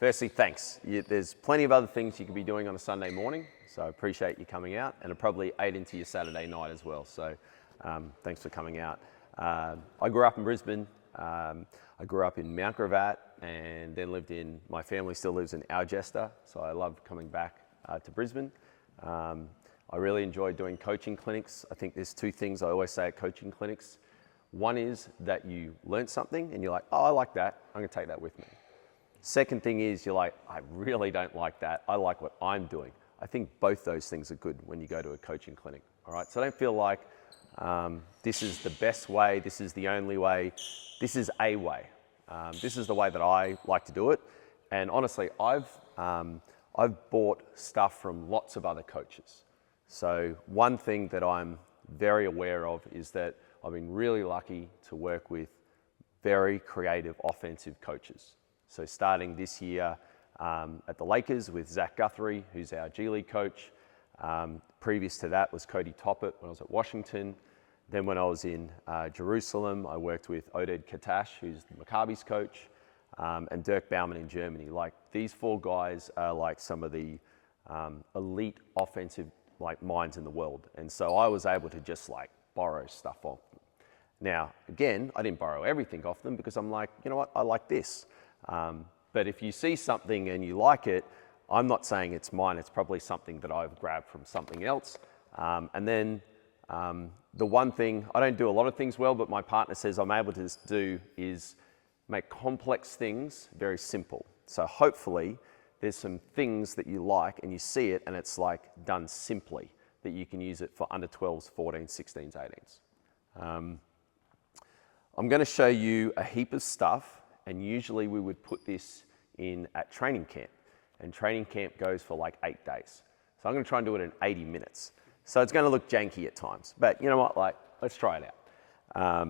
Firstly, thanks. There's plenty of other things you could be doing on a Sunday morning, so I appreciate you coming out, and it probably ate into your Saturday night as well, so thanks for coming out. I grew up in Brisbane. I grew up in Mount Gravatt and then my family still lives in Algesta, so I love coming back to Brisbane. I really enjoy doing coaching clinics. I think there's two things I always say at coaching clinics. One is that you learn something and you're like, oh, I like that, I'm gonna take that with me. Second thing is you're like, I really don't like that, I like what I'm doing. I think both those things are good when you go to a coaching clinic, all right? So don't feel like this is the best way, this is the only way, this is a way. This is the way that I like to do it. And honestly, I've bought stuff from lots of other coaches. So one thing that I'm very aware of is that I've been really lucky to work with very creative offensive coaches. So starting this year at the Lakers with Zach Guthrie, who's our G League coach. Previous to that was Cody Toppett when I was at Washington. Then when I was in Jerusalem, I worked with Oded Katash, who's the Maccabi's coach, and Dirk Baumann in Germany. Like, these four guys are like some of the elite offensive minds in the world. And so I was able to just borrow stuff off them. Now, again, I didn't borrow everything off them because I'm like, you know what, I like this. But if you see something and you like it, I'm not saying it's mine, it's probably something that I've grabbed from something else. And then the one thing, I don't do a lot of things well, but my partner says I'm able to do is make complex things very simple. So hopefully there's some things that you like and you see it and it's done simply, that you can use it for under 12s, 14s, 16s, 18s. I'm going to show you a heap of stuff, and usually we would put this in at training camp, and training camp goes for 8 days. So I'm going to try and do it in 80 minutes. So it's going to look janky at times, but you know what, let's try it out.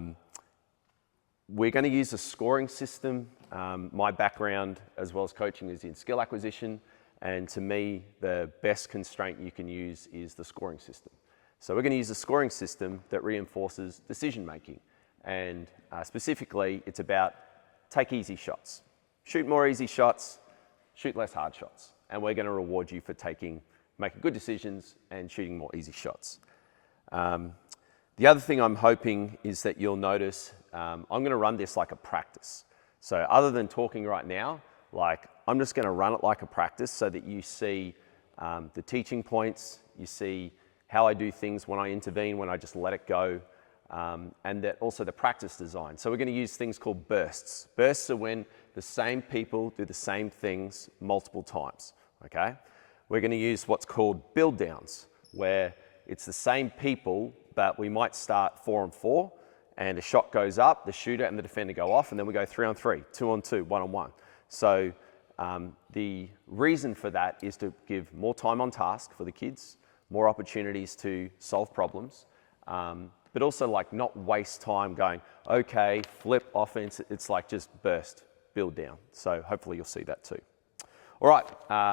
We're going to use a scoring system. My background as well as coaching is in skill acquisition, and to me, the best constraint you can use is the scoring system. So we're going to use a scoring system that reinforces decision making, and specifically, it's about take easy shots. Shoot more easy shots, shoot less hard shots, and we're going to reward you for making good decisions and shooting more easy shots. The other thing I'm hoping is that you'll notice, I'm going to run this like a practice. So other than talking right now, I'm just going to run it like a practice so that you see the teaching points, you see how I do things when I intervene, when I just let it go, and that also the practice design. So we're going to use things called bursts. Bursts are when the same people do the same things multiple times, okay? We're going to use what's called build downs, where it's the same people, but we might start 4-on-4, and a shot goes up, the shooter and the defender go off, and then we go 3-on-3, 2-on-2, 1-on-1. So the reason for that is to give more time on task for the kids, more opportunities to solve problems, but also not waste time going, okay, flip offense. It's just burst, build down. So hopefully you'll see that too. All right,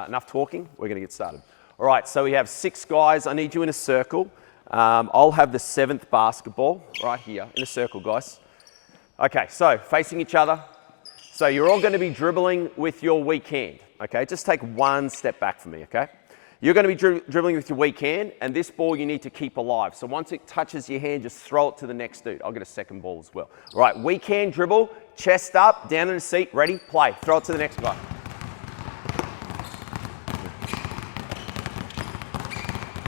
enough talking, we're gonna get started. All right, so we have 6 guys. I need you in a circle. I'll have the 7th basketball right here in a circle, guys. Okay, so facing each other. So you're all gonna be dribbling with your weak hand, okay? Just take one step back from me, okay? You're gonna be dribbling with your weak hand, and this ball you need to keep alive. So once it touches your hand, just throw it to the next dude. I'll get a second ball as well. All right, weak hand dribble, chest up, down in the seat, ready, play. Throw it to the next guy.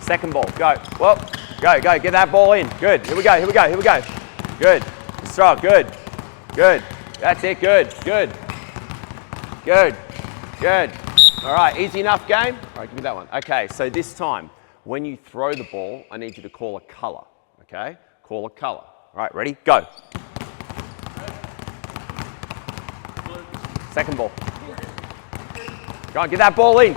Second ball, go. Well, go, get that ball in. Good, here we go. Good, strong, good. That's it, good. All right, easy enough game? All right, give me that one. Okay, so this time, when you throw the ball, I need you to call a color, okay? Call a color. All right, ready, go. Second ball. Go on, get that ball in.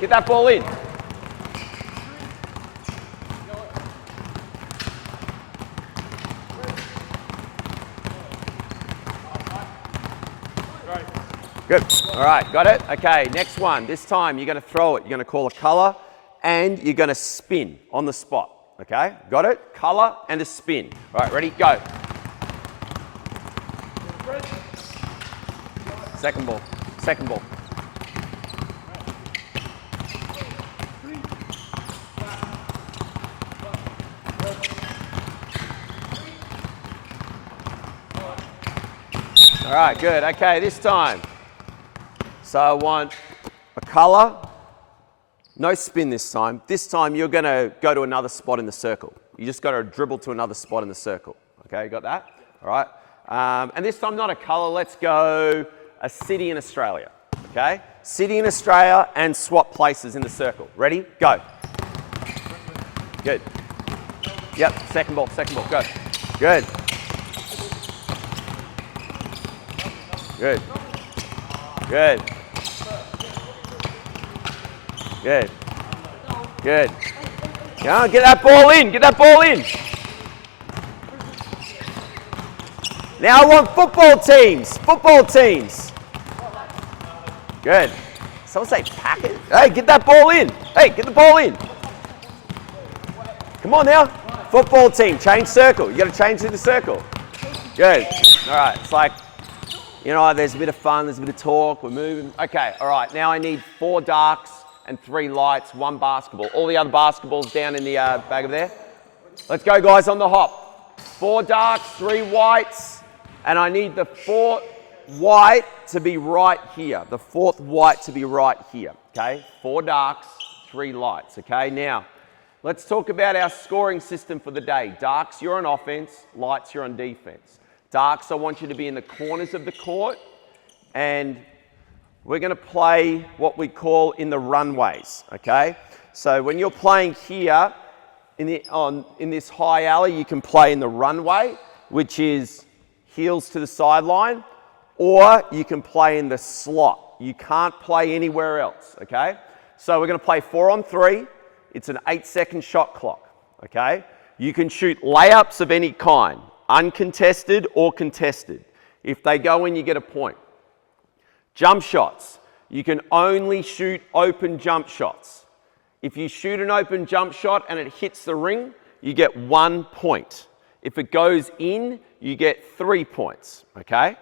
Good. All right, got it? Okay, next one. This time you're going to throw it. You're going to call a color and you're going to spin on the spot. Okay, got it? Color and a spin. All right, ready? Go. Second ball. All right, good. Okay, this time. So I want a color. No spin this time. This time you're going to go to another spot in the circle. You just got to dribble to another spot in the circle. Okay, you got that? All right. And this time not a color. Let's go a city in Australia. Okay? City in Australia and swap places in the circle. Ready? Go. Good. Yep, second ball, go. Good. Good. Good. Good. Good. Come on, get that ball in, get that ball in. Now I want football teams, Good. Someone say pack it. Hey, get that ball in. Hey, get the ball in. Come on now. Football team, change circle. You got to change to the circle. Good. All right, it's like, you know, there's a bit of fun, there's a bit of talk, we're moving. Okay, all right, now I need 4 darks and 3 lights, 1 basketball. All the other basketballs down in the bag over there. Let's go, guys, on the hop. 4 darks, 3 whites, and I need the 4th white to be right here. The 4th white to be right here, okay? 4 darks, 3 lights, okay? Now, let's talk about our scoring system for the day. Darks, you're on offense. Lights, you're on defense. Darks, I want you to be in the corners of the court, and we're going to play what we call in the runways, okay? So when you're playing here in this high alley, you can play in the runway, which is heels to the sideline, or you can play in the slot. You can't play anywhere else, okay? So we're going to play 4 on 3. It's an 8-second shot clock, okay? You can shoot layups of any kind, uncontested or contested. If they go in, you get a point. Jump shots. You can only shoot open jump shots. If you shoot an open jump shot and it hits the ring, you get 1 point. If it goes in, you get 3 points, okay?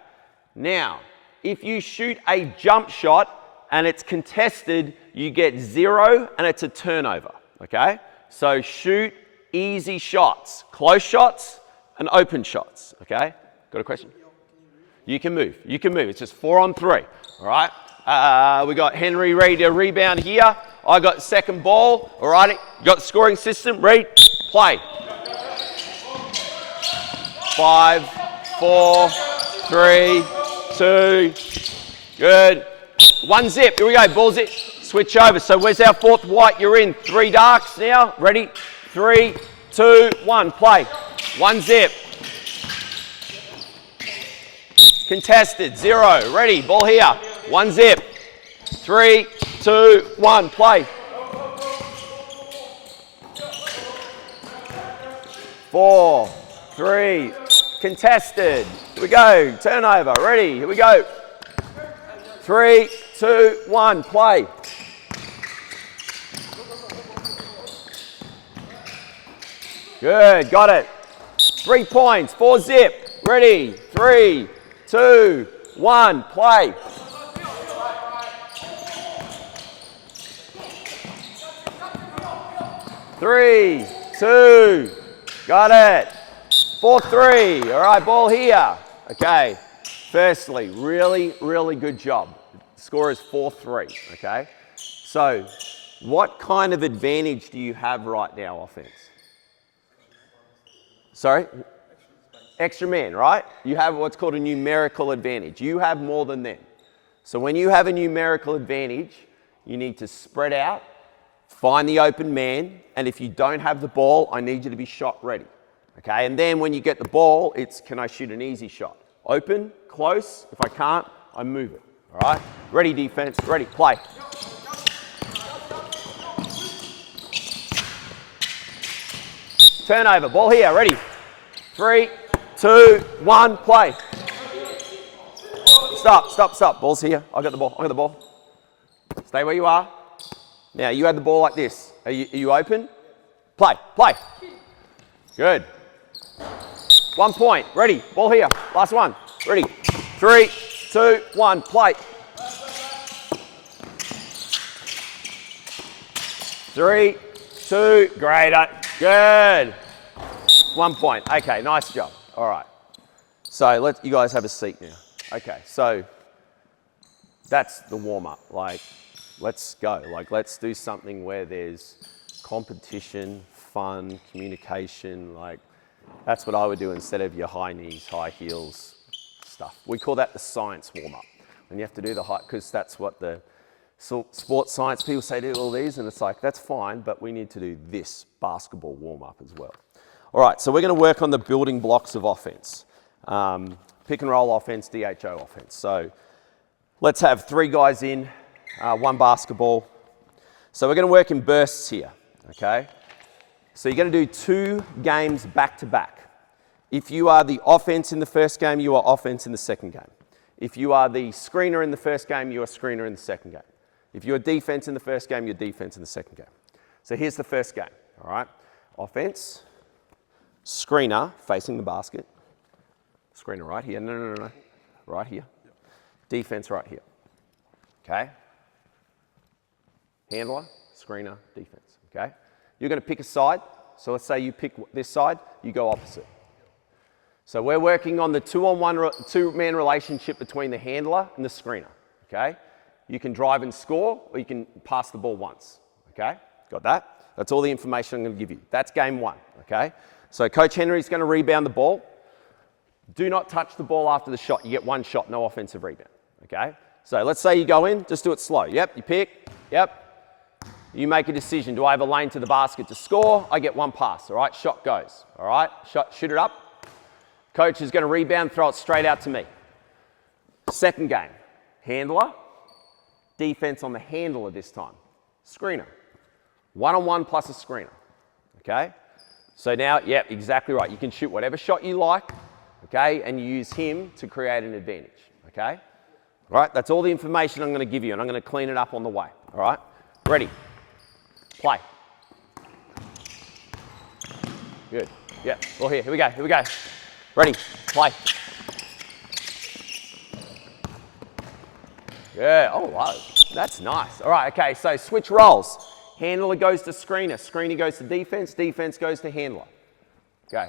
Now, if you shoot a jump shot and it's contested, you get 0 and it's a turnover, okay? So shoot easy shots, close shots and open shots, okay? Got a question? You can move. It's just 4 on 3, all right? We got Henry ready to rebound here. I got second ball, all right? You got the scoring system, ready, play. 5, 4, 3, 2, good. 1 zip, here we go, ball zip. Switch over, so where's our 4th white? You're in. 3 darks now, ready? 3, 2, 1, play. 1 zip. Contested, 0, ready, ball here. 1 zip. 3, 2, 1, play. 4, 3, contested. Here we go, turnover, ready, here we go. 3, 2, 1, play. Good, got it. 3 points, 4 zip, ready, 3, 2, 1, play. 3, 2, got it. 4, 3, all right, ball here. Okay, firstly, really, really good job. The score is 4-3, okay? So, what kind of advantage do you have right now, offense? Sorry? Extra man, right? You have what's called a numerical advantage. You have more than them. So when you have a numerical advantage, you need to spread out, find the open man, and if you don't have the ball, I need you to be shot ready. Okay, and then when you get the ball, it's can I shoot an easy shot? Open, close, if I can't, I move it. All right? Ready defense, ready, play. Turnover, ball here, ready. 3, 2, 1, play. Stop. Ball's here. I got the ball. Stay where you are. Now, you had the ball like this. Are you open? Play. Good. 1 point. Ready. Ball here. Last one. Ready. 3, 2, 1, play. 3, 2, great. Good. 1 point. Okay, nice job. All right. So you guys have a seat now. Okay, so that's the warm-up. Like, let's go. Like, let's do something where there's competition, fun, communication. Like, that's what I would do instead of your high knees, high heels stuff. We call that the science warm-up. And you have to do the high, because that's what the sports science people say, do all these, and it's like, that's fine, but we need to do this basketball warm-up as well. All right, so we're going to work on the building blocks of offense. Pick and roll offense, DHO offense. So let's have 3 guys in, 1 basketball. So we're going to work in bursts here, okay? So you're going to do 2 games back to back. If you are the offense in the first game, you are offense in the second game. If you are the screener in the first game, you are screener in the second game. If you're defense in the first game, you're defense in the second game. So here's the first game, all right? Offense, screener facing the basket. Screener right here, no. Right here. Defense right here, okay? Handler, screener, defense, okay? You're going to pick a side. So let's say you pick this side, you go opposite. So we're working on the two-man relationship between the handler and the screener, okay? You can drive and score, or you can pass the ball once, okay? Got that? That's all the information I'm going to give you. That's game 1, okay? So Coach Henry's going to rebound the ball. Do not touch the ball after the shot. You get 1 shot, no offensive rebound, okay? So let's say you go in, just do it slow. Yep, you pick, yep. You make a decision. Do I have a lane to the basket to score? I get 1 pass, all right? Shot goes, all right? Shoot it up. Coach is going to rebound, throw it straight out to me. Second game, handler, defense on the handler this time. Screener, 1-on-1 plus a screener, okay? So now, yep, exactly right. You can shoot whatever shot you like, okay? And you use him to create an advantage, okay? All right, that's all the information I'm going to give you, and I'm going to clean it up on the way, all right? Ready, play. Good, yep, all here we go. Ready, play. Yeah, oh, wow, that's nice. All right, okay, so switch roles. Handler goes to screener, screener goes to defense, defense goes to handler. Okay,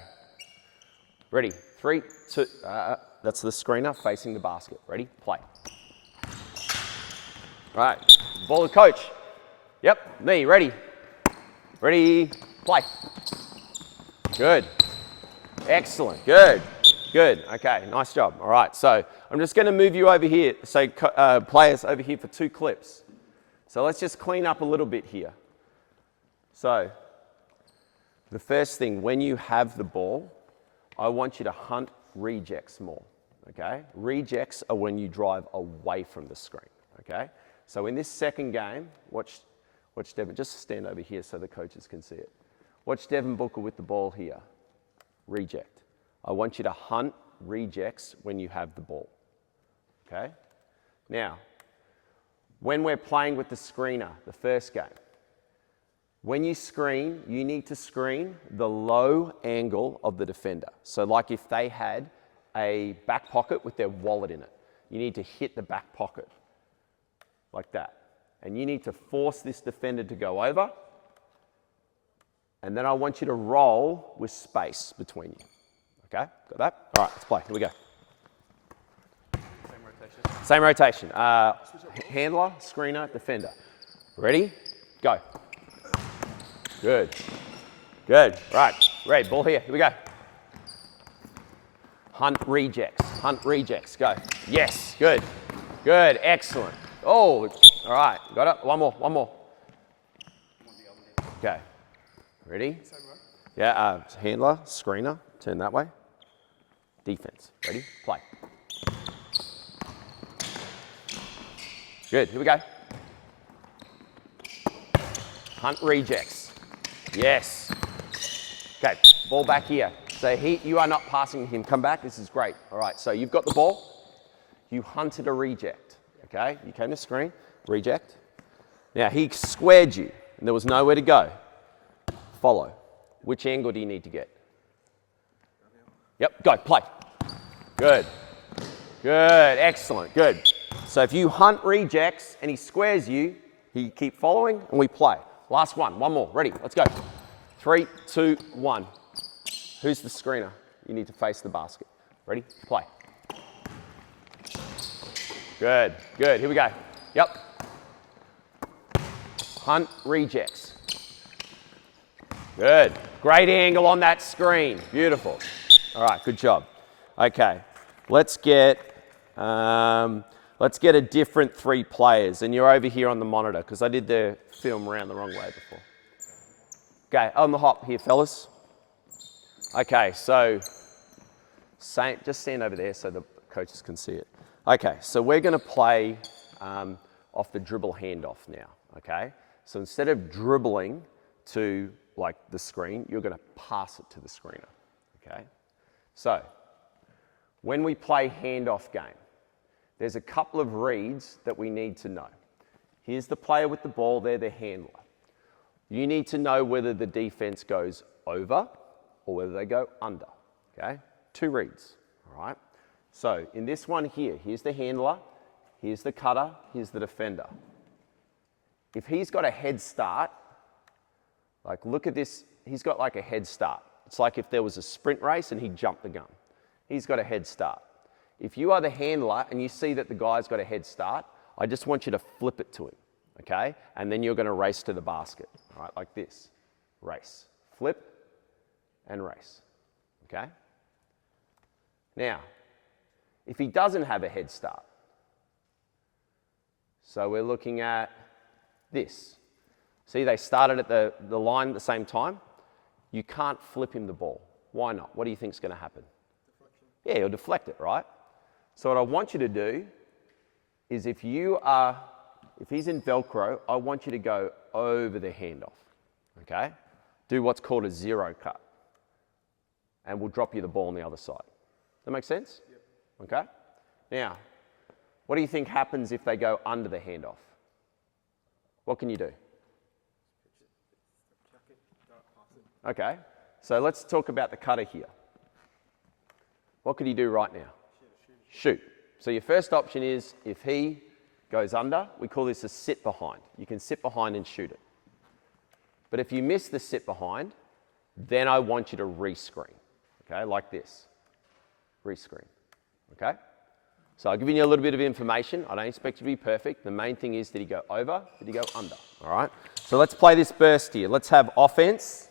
ready, 3, 2, that's the screener facing the basket. Ready, play. Right, ball to coach. Yep, me, ready. Ready, play. Good. Excellent, good. Okay, nice job. All right, so I'm just going to move you over here, so players over here for 2 clips. So let's just clean up a little bit here. So the first thing, when you have the ball, I want you to hunt rejects more, okay? Rejects are when you drive away from the screen, okay? So in this second game, watch Devin, just stand over here so the coaches can see it. Watch Devin Booker with the ball here. Reject. I want you to hunt rejects when you have the ball, okay? Now, when we're playing with the screener, the first game, when you screen, you need to screen the low angle of the defender. So like if they had a back pocket with their wallet in it, you need to hit the back pocket like that. And you need to force this defender to go over. And then I want you to roll with space between you. Okay, got that? All right, let's play. Here we go. Same rotation. Handler, screener, defender. Ready? Go. Good. Right, ready, ball here. Here we go. Hunt rejects. Go. Yes, good. Excellent. Oh, all right, got it. One more. Okay. Ready? Yeah, handler, screener, turn that way. Defense. Ready? Play. Good, here we go. Hunt rejects. Yes. Okay, ball back here. So you are not passing him. Come back, this is great. All right, so you've got the ball. You hunted a reject, okay? You came to screen, reject. Now he squared you and there was nowhere to go. Follow. Which angle do you need to get? Yep, go, play. Good, excellent, good. So if you hunt rejects and he squares you, you keep following and we play. Last one more, ready, let's go. 3, 2, 1. Who's the screener? You need to face the basket. Ready, play. Good, good. Here we go. Yep. Hunt rejects. Good. Great angle on that screen. Beautiful. All right, good job. Okay, let's get a different 3 players. And you're over here on the monitor because I did the film around the wrong way before. Okay, on the hop here, fellas. Okay, so just stand over there so the coaches can see it. Okay, so we're going to play off the dribble handoff now, okay? So instead of dribbling to like the screen, you're going to pass it to the screener, okay? So when we play handoff game, there's a couple of reads that we need to know. Here's the player with the ball, they're the handler. You need to know whether the defense goes over or whether they go under, okay? 2 reads, all right? So in this one here, here's the handler, here's the cutter, here's the defender. If he's got a head start, like look at this, he's got like a head start. It's like if there was a sprint race and he jumped the gun. He's got a head start. If you are the handler and you see that the guy's got a head start, I just want you to flip it to him, okay? And then you're going to race to the basket, all right, like this. Race, flip, and race, okay? Now, if he doesn't have a head start, so we're looking at this. See, they started at the line at the same time. You can't flip him the ball. Why not? What do you think is going to happen? Deflection. Yeah, you'll deflect it, right? So what I want you to do is if he's in Velcro, I want you to go over the handoff, okay? Do what's called a 0 cut. And we'll drop you the ball on the other side. Does that make sense? Yep. Okay? Now, what do you think happens if they go under the handoff? What can you do? Okay, so let's talk about the cutter here. What could he do right now? Shoot. So your first option is if he goes under, we call this a sit behind. You can sit behind and shoot it. But if you miss the sit behind, then I want you to rescreen, okay, like this. Rescreen, okay? So I've given you a little bit of information. I don't expect you to be perfect. The main thing is, did he go over? Did he go under? All right? So let's play this burst here. Let's have offense,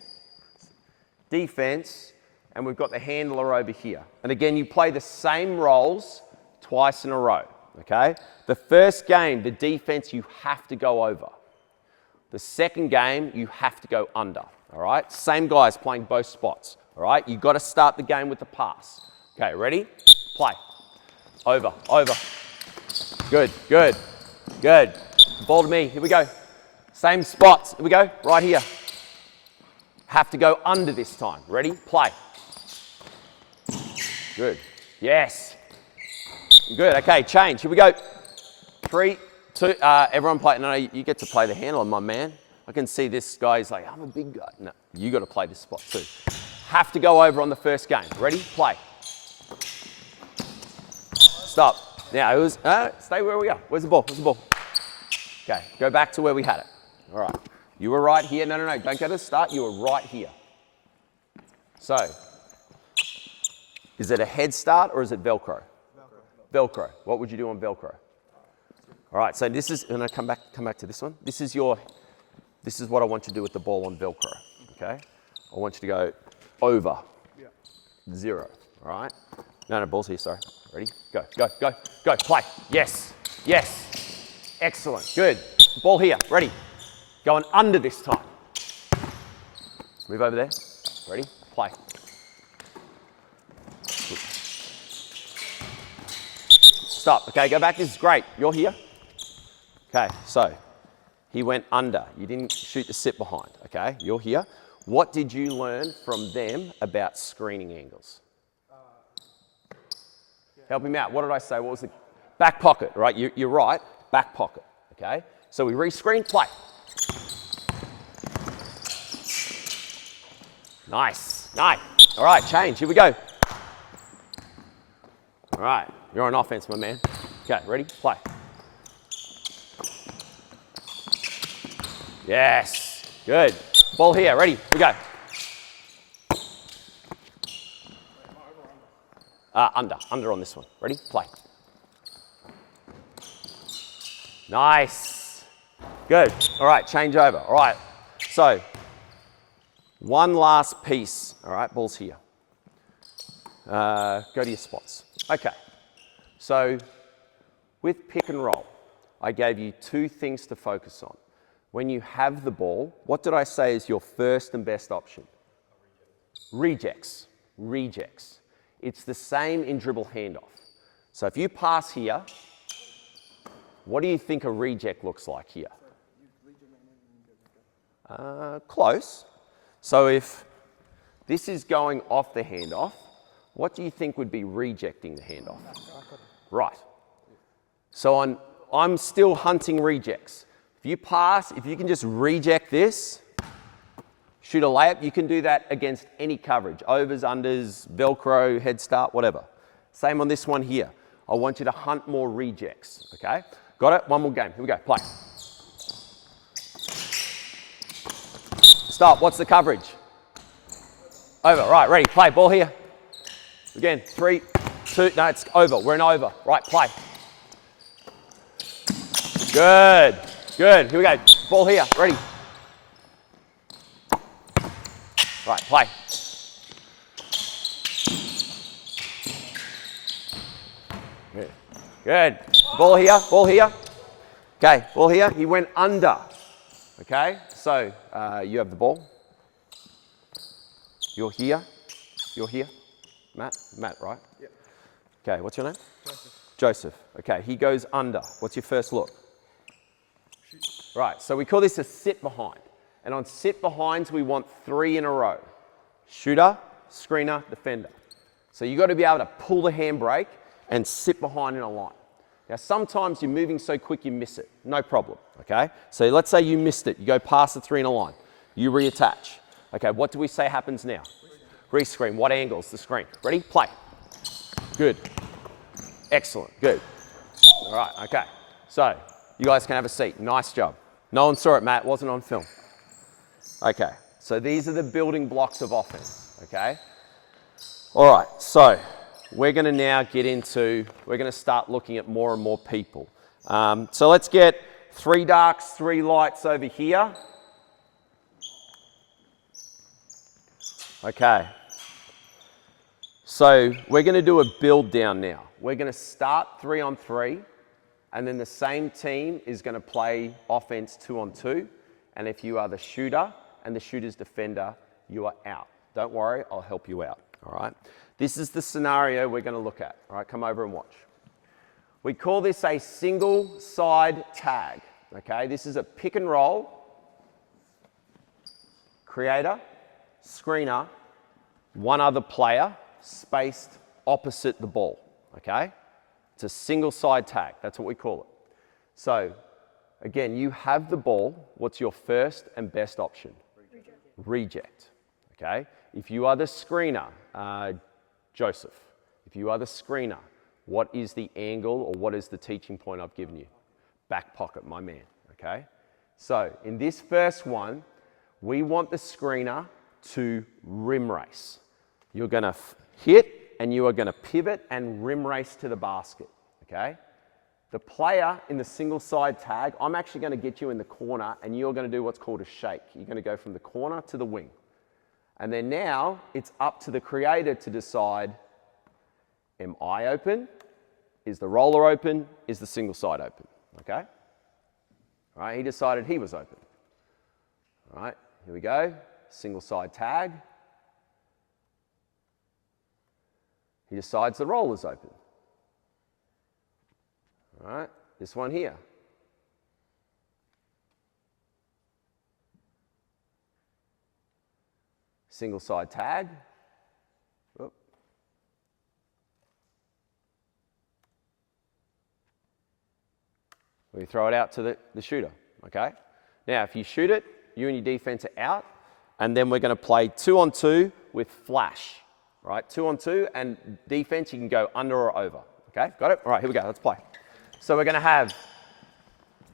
defense, and we've got the handler over here. And again, you play the same roles twice in a row, okay? The first game, the defense, you have to go over. The second game, you have to go under, all right? Same guys playing both spots, all right? You've got to start the game with the pass. Okay, ready? Play. Over, over. Good, good, good. Ball to me, here we go. Same spots, here we go, right here. Have to go under this time. Ready? Play. Good. Yes. Good, okay, change, here we go. 3, 2, everyone play. No, you get to play the handler, my man. I can see this guy, he's like, I'm a big guy. No, you got to play this spot too. Have to go over on the first game. Ready? Play. Stop. Now, it was, stay where we are. Where's the ball? Where's the ball? Okay, go back to where we had it. All right. You were right here. No, no, no. Don't go to the start. You were right here. So, is it a head start or is it Velcro? Velcro. Velcro. What would you do on Velcro? All right. So this is, and I come back to this one. This is what I want you to do with the ball on Velcro. Okay. I want you to go over. Yeah. 0. All right. No, ball's here. Sorry. Ready? Go, go, go, go. Play. Yes. Yes. Excellent. Good. Ball here. Ready? Going under this time. Move over there. Ready? Play. Stop. Okay, go back. This is great. You're here. Okay, so he went under. You didn't shoot the sit behind. Okay, you're here. What did you learn from them about screening angles? Help him out. What did I say? What was the back pocket? Right, you're right. Back pocket. Okay, so we rescreen. Play. Nice. Nice. All right, change. Here we go. All right, you're on offense, my man. Okay, ready? Play. Yes. Good. Ball here. Ready? Here we go. Under on this one. Ready? Play. Nice. Good. All right, change over. All right. So, one last piece. All right, ball's here. Go to your spots. Okay. So, with pick and roll, I gave you two things to focus on. When you have the ball, what did I say is your first and best option? Rejects. Rejects. It's the same in dribble handoff. So if you pass here, what do you think a reject looks like here? Close. So if this is going off the handoff, what do you think would be rejecting the handoff? Right. So I'm still hunting rejects. If you pass, if you can just reject this, shoot a layup, you can do that against any coverage. Overs, unders, Velcro, head start, whatever. Same on this one here. I want you to hunt more rejects, okay? Got it? One more game. Here we go. Play. Stop. What's the coverage? Over. Right, ready. Play. Ball here. Again, 3, 2. No, it's over. We're in over. Right, play. Good. Good. Here we go. Ball here. Ready. Right, play. Good. Good. Ball here. Ball here. Okay, ball here. He went under. Okay, so you have the ball. You're here. You're here. Matt? Matt, right? Yep. Okay, what's your name? Joseph. Joseph. Okay, he goes under. What's your first look? Shoot. Right, so we call this a sit behind. And on sit behinds, we want 3 in a row. Shooter, screener, defender. So you've got to be able to pull the handbrake and sit behind in a line. Now, sometimes you're moving so quick you miss it. No problem, okay? So let's say you missed it. You go past the 3 in a line. You reattach. Okay, what do we say happens now? Rescreen. What angle's the screen? Ready? Play. Good. Excellent. Good. All right, okay. So you guys can have a seat. Nice job. No one saw it, Matt. It wasn't on film. Okay, so these are the building blocks of offense, okay? All right, so we're gonna now get into, we're gonna start looking at more and more people. So let's get 3 darks, 3 lights over here. Okay, so we're gonna do a build down now. We're gonna start 3 on 3, and then the same team is gonna play offense 2 on 2, and if you are the shooter, and the shooter's defender, you are out. Don't worry, I'll help you out, all right? This is the scenario we're gonna look at, all right? Come over and watch. We call this a single side tag, okay? This is a pick and roll, creator, screener, one other player, spaced opposite the ball, okay? It's a single side tag, that's what we call it. So, again, you have the ball, what's your first and best option? Reject, okay? If you are the screener, Joseph, if you are the screener, what is the angle or what is the teaching point I've given you? Back pocket, my man, okay? So in this first one, we want the screener to rim race. You're gonna hit and you are gonna pivot and rim race to the basket, okay? The player in the single side tag, I'm actually going to get you in the corner and you're going to do what's called a shake. You're going to go from the corner to the wing. And then now it's up to the creator to decide, am I open? Is the roller open? Is the single side open? Okay? All right, he decided he was open. All right, here we go. Single side tag. He decides the roller's open. All right, this one here. Single side tag. Oop. We throw it out to the shooter, okay? Now, if you shoot it, you and your defense are out, and then we're going to play 2 on 2 with flash, right? 2 on 2, and defense, you can go under or over, okay? Got it? All right, here we go, let's play. So we're going to have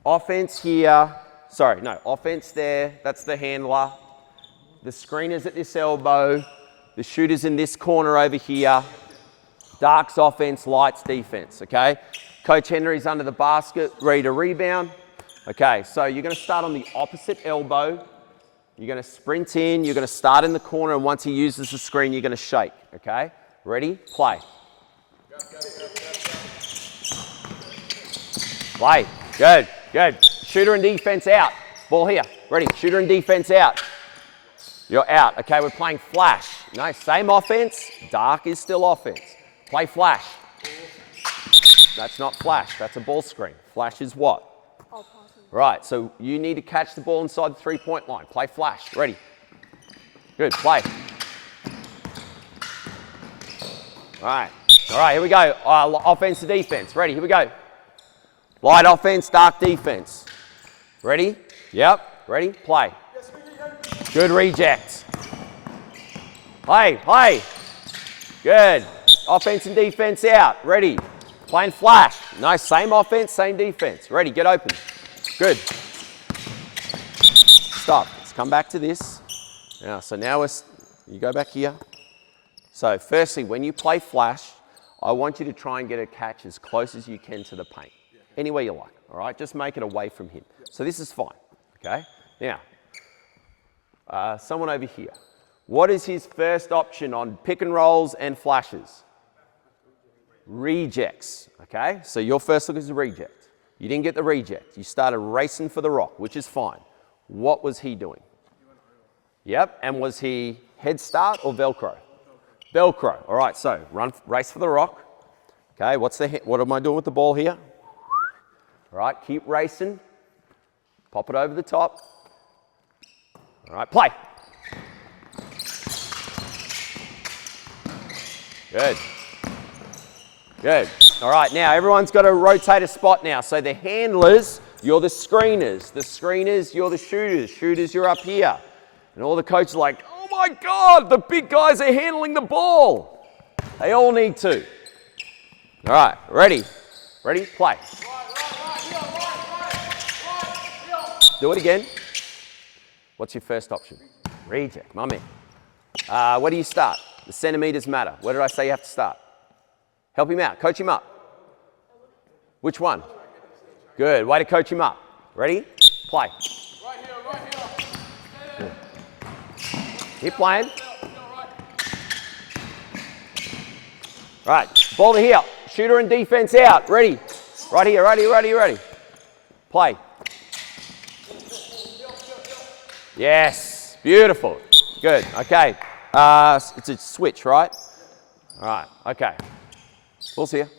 offense here, offense there, that's the handler. The screener's at this elbow, the shooter's in this corner over here. Darks offense, lights defense, okay? Coach Henry's under the basket, ready to rebound. Okay, so you're going to start on the opposite elbow. You're going to sprint in, you're going to start in the corner, and once he uses the screen, you're going to shake, okay? Ready? Play. Play. Good, good. Shooter and defense out. Ball here. Ready? Shooter and defense out. You're out. Okay, we're playing flash. No, same offense. Dark is still offense. Play flash. That's not flash. That's a ball screen. Flash is what? Right, so you need to catch the ball inside the three-point line. Play flash. Ready? Good, play. All right, here we go. Offense to defense. Ready, here we go. Light offense, dark defense. Ready? Yep, ready? Play. Good reject. Play. Good. Offense and defense out. Ready? Playing flash. No, same offense, same defense. Ready, get open. Good. Stop. Let's come back to this. So now you go back here. So firstly, when you play flash, I want you to try and get a catch as close as you can to the paint. Anywhere you like, all right? Just make it away from him. So this is fine, okay? Now, someone over here. What is his first option on pick and rolls and flashes? Rejects, okay? So your first look is a reject. You didn't get the reject. You started racing for the rock, which is fine. What was he doing? Yep, and was he head start or Velcro? Velcro. All right, so race for the rock. Okay, what am I doing with the ball here? All right, keep racing. Pop it over the top. All right, play. Good. Good. All right, now everyone's got to rotate a spot now. So the handlers, you're the screeners. The screeners, you're the shooters. Shooters, you're up here. And all the coaches are like, oh my God, the big guys are handling the ball. They all need to. All right, ready? Ready? Play. Do it again. What's your first option? Reject, my man. Where do you start? The centimeters matter. Where did I say you have to start? Help him out. Coach him up. Which one? Good. Way to coach him up. Ready? Play. Right here. Keep playing. Right. Ball to here. Shooter and defense out. Ready. Right here. Ready. Play. Yes. Beautiful. Good. Okay. It's a switch, right? All right. Okay. Ball's here.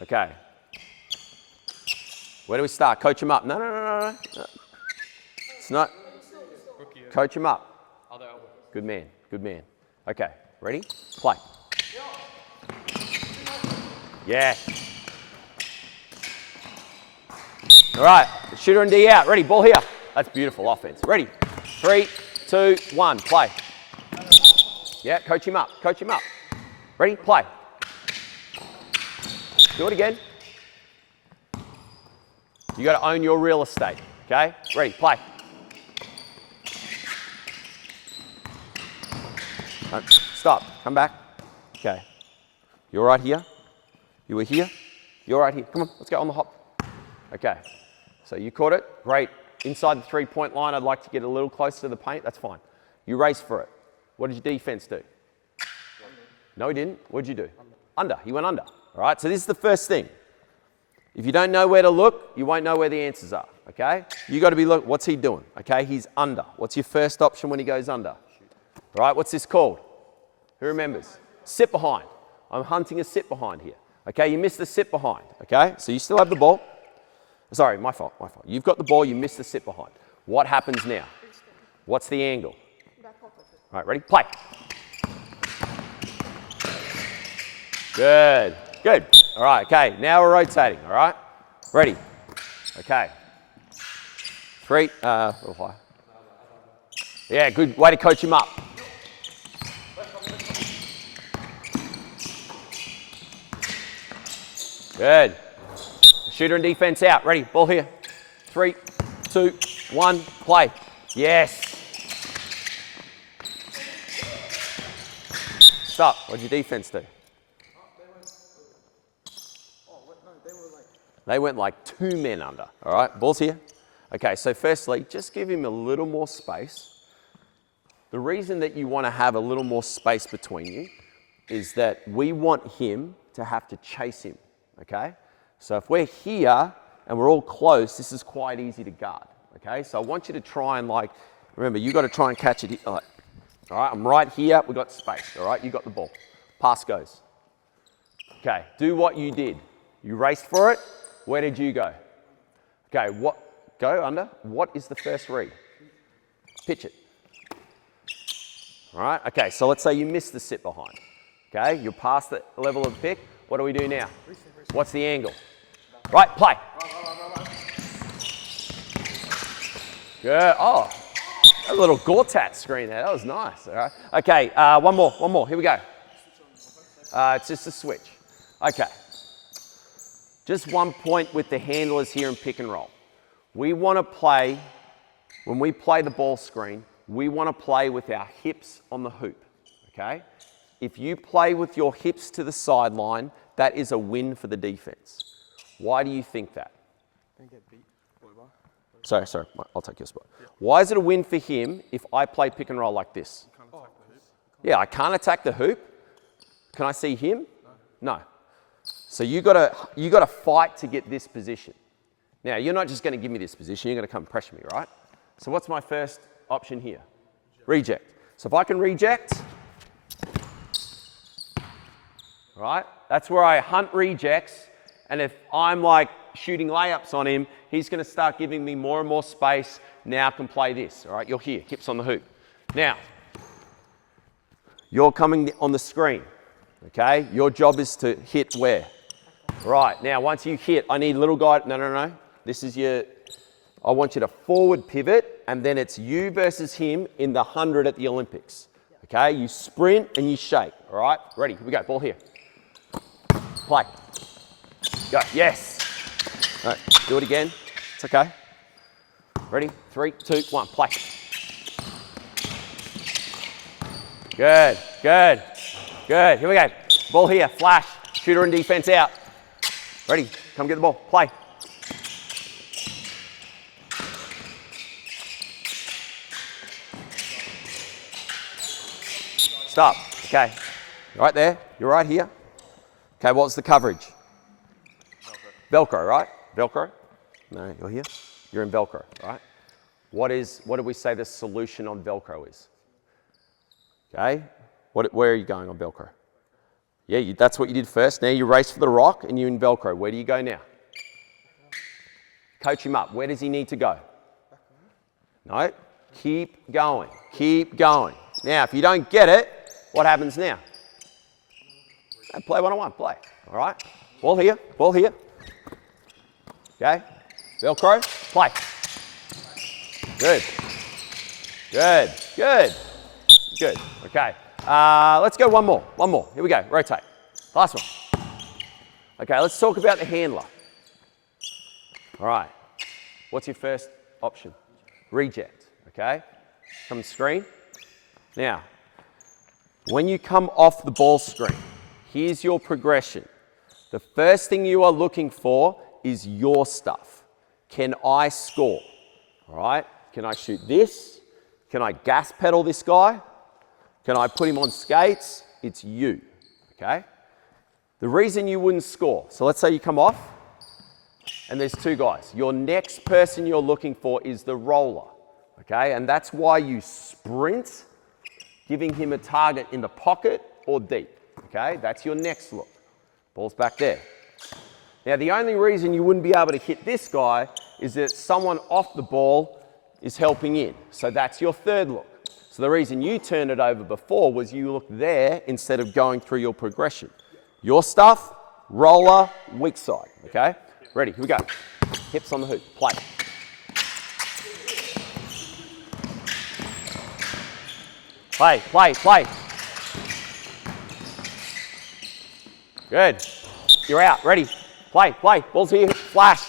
Okay. Where do we start? Coach him up. No. It's not. Coach him up. Good man. Okay. Ready? Play. Yeah. All right. Shooter and D out. Ready? Ball here. That's beautiful offense. Ready? 3, 2, 1. Play. Yeah. Coach him up. Ready? Play. Do it again. You got to own your real estate, okay? Ready, play. No, stop, come back. Okay. You're right here. You were here. You're right here. Come on, let's go on the hop. Okay. So you caught it. Great. Inside the three-point line, I'd like to get a little closer to the paint. That's fine. You race for it. What did your defense do? No, he didn't. What did you do? Under. He went under. All right, so this is the first thing. If you don't know where to look, you won't know where the answers are, okay? You got to be look. What's he doing? Okay, he's under. What's your first option when he goes under? All right, what's this called? Who remembers? Sit behind. I'm hunting a sit behind here. Okay, you missed the sit behind, okay? So you still have the ball. Sorry, my fault. You've got the ball, you missed the sit behind. What happens now? What's the angle? All right, ready? Play. Good. All right, okay, now we're rotating, all right? Ready? Okay. 3, a little high. Yeah, good way to coach him up. Good. Shooter and defense out. Ready, ball here. 3, 2, 1, play. Yes. Stop. What did your defense do? They went like 2 men under. All right, ball's here. Okay, so firstly, just give him a little more space. The reason that you want to have a little more space between you is that we want him to have to chase him, okay? So if we're here and we're all close, this is quite easy to guard, okay? So I want you to try and remember, you got to try and catch it. All right, I'm right here, we got space, all right? You got the ball. Pass goes. Okay, do what you did. You raced for it. Where did you go? Okay, go under. What is the first read? Pitch it. All right, okay, so let's say you missed the sit behind. Okay, you're past the level of the pick. What do we do now? What's the angle? Right, play. Good. Oh, a little Gortat screen there. That was nice. All right. Okay, one more. Here we go. It's just a switch. Okay. Just 1 point with the handlers here in pick and roll. We want to play, when we play the ball screen, we want to play with our hips on the hoop, okay? If you play with your hips to the sideline, that is a win for the defense. Why do you think that? Sorry, I'll take your spot. Yeah. Why is it a win for him if I play pick and roll like this? Yeah, I can't attack the hoop. Can I see him? No. So you gotta fight to get this position. Now, you're not just gonna give me this position, you're gonna come pressure me, right? So what's my first option here? Reject. So if I can reject, right? That's where I hunt rejects, and if I'm like shooting layups on him, he's gonna start giving me more and more space. Now I can play this, all right? You're here, hips on the hoop. Now, you're coming on the screen, okay? Your job is to hit where? Right, now once you hit, I need little guy, no. This is I want you to forward pivot, and then it's you versus him in the 100 at the Olympics. Okay, you sprint and you shake, all right? Ready, here we go, ball here. Play. Go, yes. All right, do it again, it's okay. Ready, 3, 2, 1, play. Good, here we go. Ball here, flash, shooter and defense out. Ready, come get the ball, play. Stop, okay. Right there, you're right here. Okay, what's the coverage? Velcro, right? Velcro? No, you're here. You're in Velcro, right? What did we say the solution on Velcro is? Okay, where are you going on Velcro? Yeah, that's what you did first. Now you race for the rock and you're in Velcro. Where do you go now? Coach him up. Where does he need to go? No, keep going. Now, if you don't get it, what happens now? Play one-on-one, play, all right? Ball here. Okay, Velcro, play. Good. Okay, let's go one more. Here we go, rotate. Last one. Okay, let's talk about the handler. All right, what's your first option? Reject, okay? Come screen. Now, when you come off the ball screen, here's your progression. The first thing you are looking for is your stuff. Can I score? All right, can I shoot this? Can I gas pedal this guy? Can I put him on skates? It's you, okay? The reason you wouldn't score, so let's say you come off and there's 2 guys. Your next person you're looking for is the roller, okay? And that's why you sprint, giving him a target in the pocket or deep, okay? That's your next look. Ball's back there. Now, the only reason you wouldn't be able to hit this guy is that someone off the ball is helping in. So that's your third look. So the reason you turned it over before was you looked there instead of going through your progression. Your stuff, roller, weak side, okay? Ready, here we go. Hips on the hoop, play. Play. Good. You're out, ready. Play. Ball's here, flash.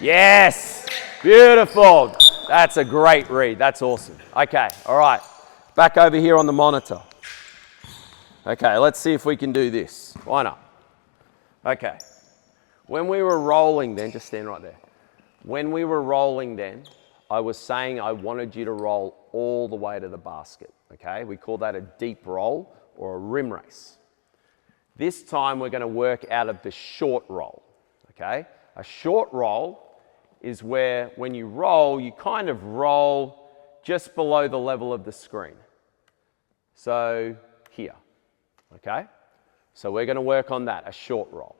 Yes, beautiful. That's a great read, that's awesome. Okay, all right, back over here on the monitor. Okay, let's see if we can do this. Why not? Okay. When we were rolling then, just stand right there. When we were rolling then, I was saying I wanted you to roll all the way to the basket, okay? We call that a deep roll or a rim race. This time we're going to work out of the short roll, okay? A short roll is where when you roll, you kind of roll just below the level of the screen. So here, okay? So we're going to work on that, a short roll.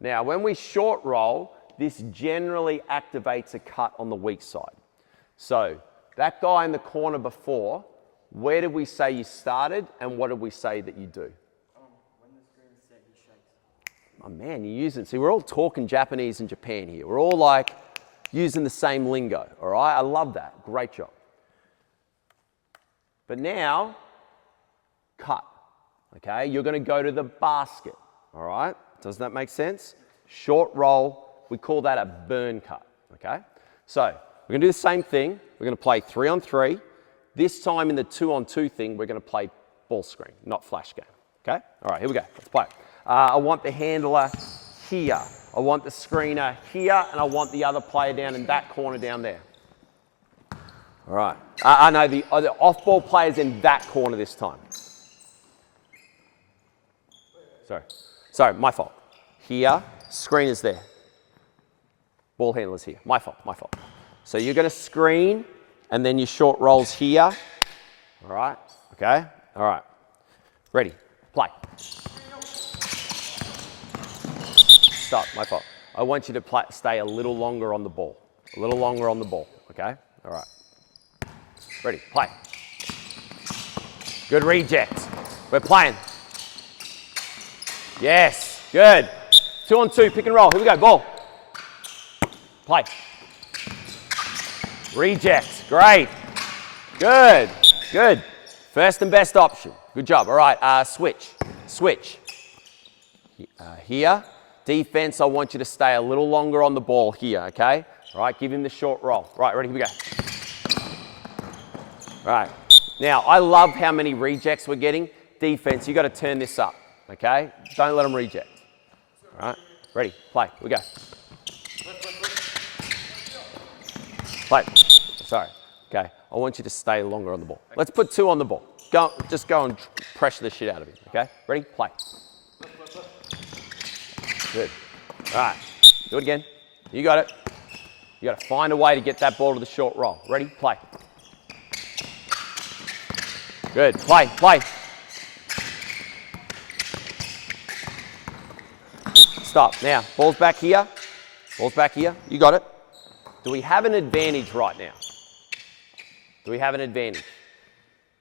Now, when we short roll, this generally activates a cut on the weak side. So that guy in the corner before, where did we say you started and what did we say that you do? When the screen is set, he shakes. Oh man, you're using, see, we're all talking Japanese in Japan here. We're all like using the same lingo, all right? I love that. Great job. But now, cut, okay? You're going to go to the basket, all right? Does that make sense? Short roll, we call that a burn cut, okay? So we're going to do the same thing. We're going to play 3-on-3. This time in the 2-on-2 thing, we're going to play ball screen, not flash game, okay? All right, here we go. Let's play. I want the handler here. I want the screener here, and I want the other player down in that corner down there. All right. I know the off-ball player's in that corner this time. Sorry, my fault. Here, screener's there. Ball handler's here. My fault. So you're going to screen, and then your short rolls here. All right, okay? All right. Ready, play. Stop, my fault. I want you to stay a little longer on the ball. Okay? All right. Ready, play. Good reject. We're playing. Yes, good. 2-on-2, pick and roll. Here we go, ball. Play. Reject, great. Good. First and best option. Good job. All right, switch. Here, defense, I want you to stay a little longer on the ball here, okay? All right, give him the short roll. Right, ready, here we go. All right, now I love how many rejects we're getting. Defense, you got to turn this up, okay? Don't let them reject. All right, ready, play, here we go. Play, sorry, okay. I want you to stay longer on the ball. Let's put 2 on the ball. Just go and pressure the shit out of him, okay? Ready, play. Good, all right, do it again. You got it. You got to find a way to get that ball to the short roll. Ready, play. Good, play. Stop, now, ball's back here. You got it. Do we have an advantage right now?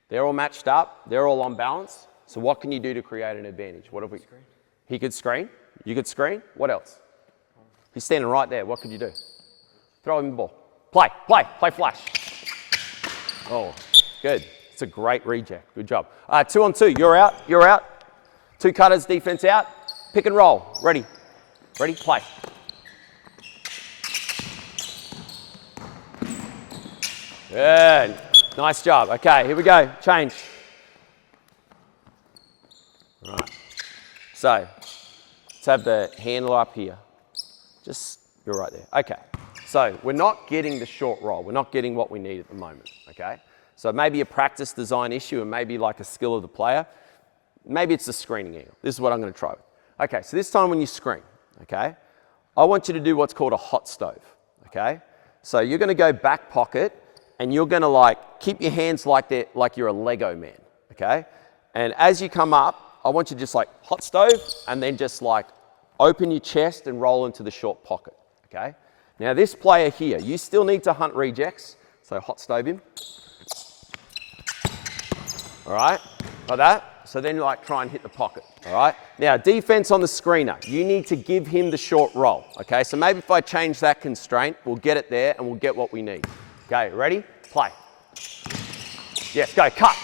They're all matched up, they're all on balance. So what can you do to create an advantage? What have we? He could screen, you could screen, what else? He's standing right there, what could you do? Throw him the ball. Play flash. Oh, good. It's a great reject. Good job. 2-on-2. You're out. 2 cutters, defense out. Pick and roll. Ready, play. Good. Nice job. Okay, here we go. Change. All right. So, let's have the handler up here. You're right there. Okay. So, we're not getting the short roll. We're not getting what we need at the moment. Okay. So maybe a practice design issue and maybe like a skill of the player. Maybe it's the screening angle. This is what I'm going to try with. Okay, so this time when you screen, okay, I want you to do what's called a hot stove, okay? So you're going to go back pocket and you're going to like keep your hands like you're a Lego man, okay? And as you come up, I want you to just like hot stove and then just like open your chest and roll into the short pocket, okay? Now this player here, you still need to hunt rejects, so hot stove him. All right, like that. So then like try and hit the pocket, all right? Now defense on the screener, you need to give him the short roll, okay? So maybe if I change that constraint, we'll get it there and we'll get what we need. Okay, ready? Play. Yes, go, cut.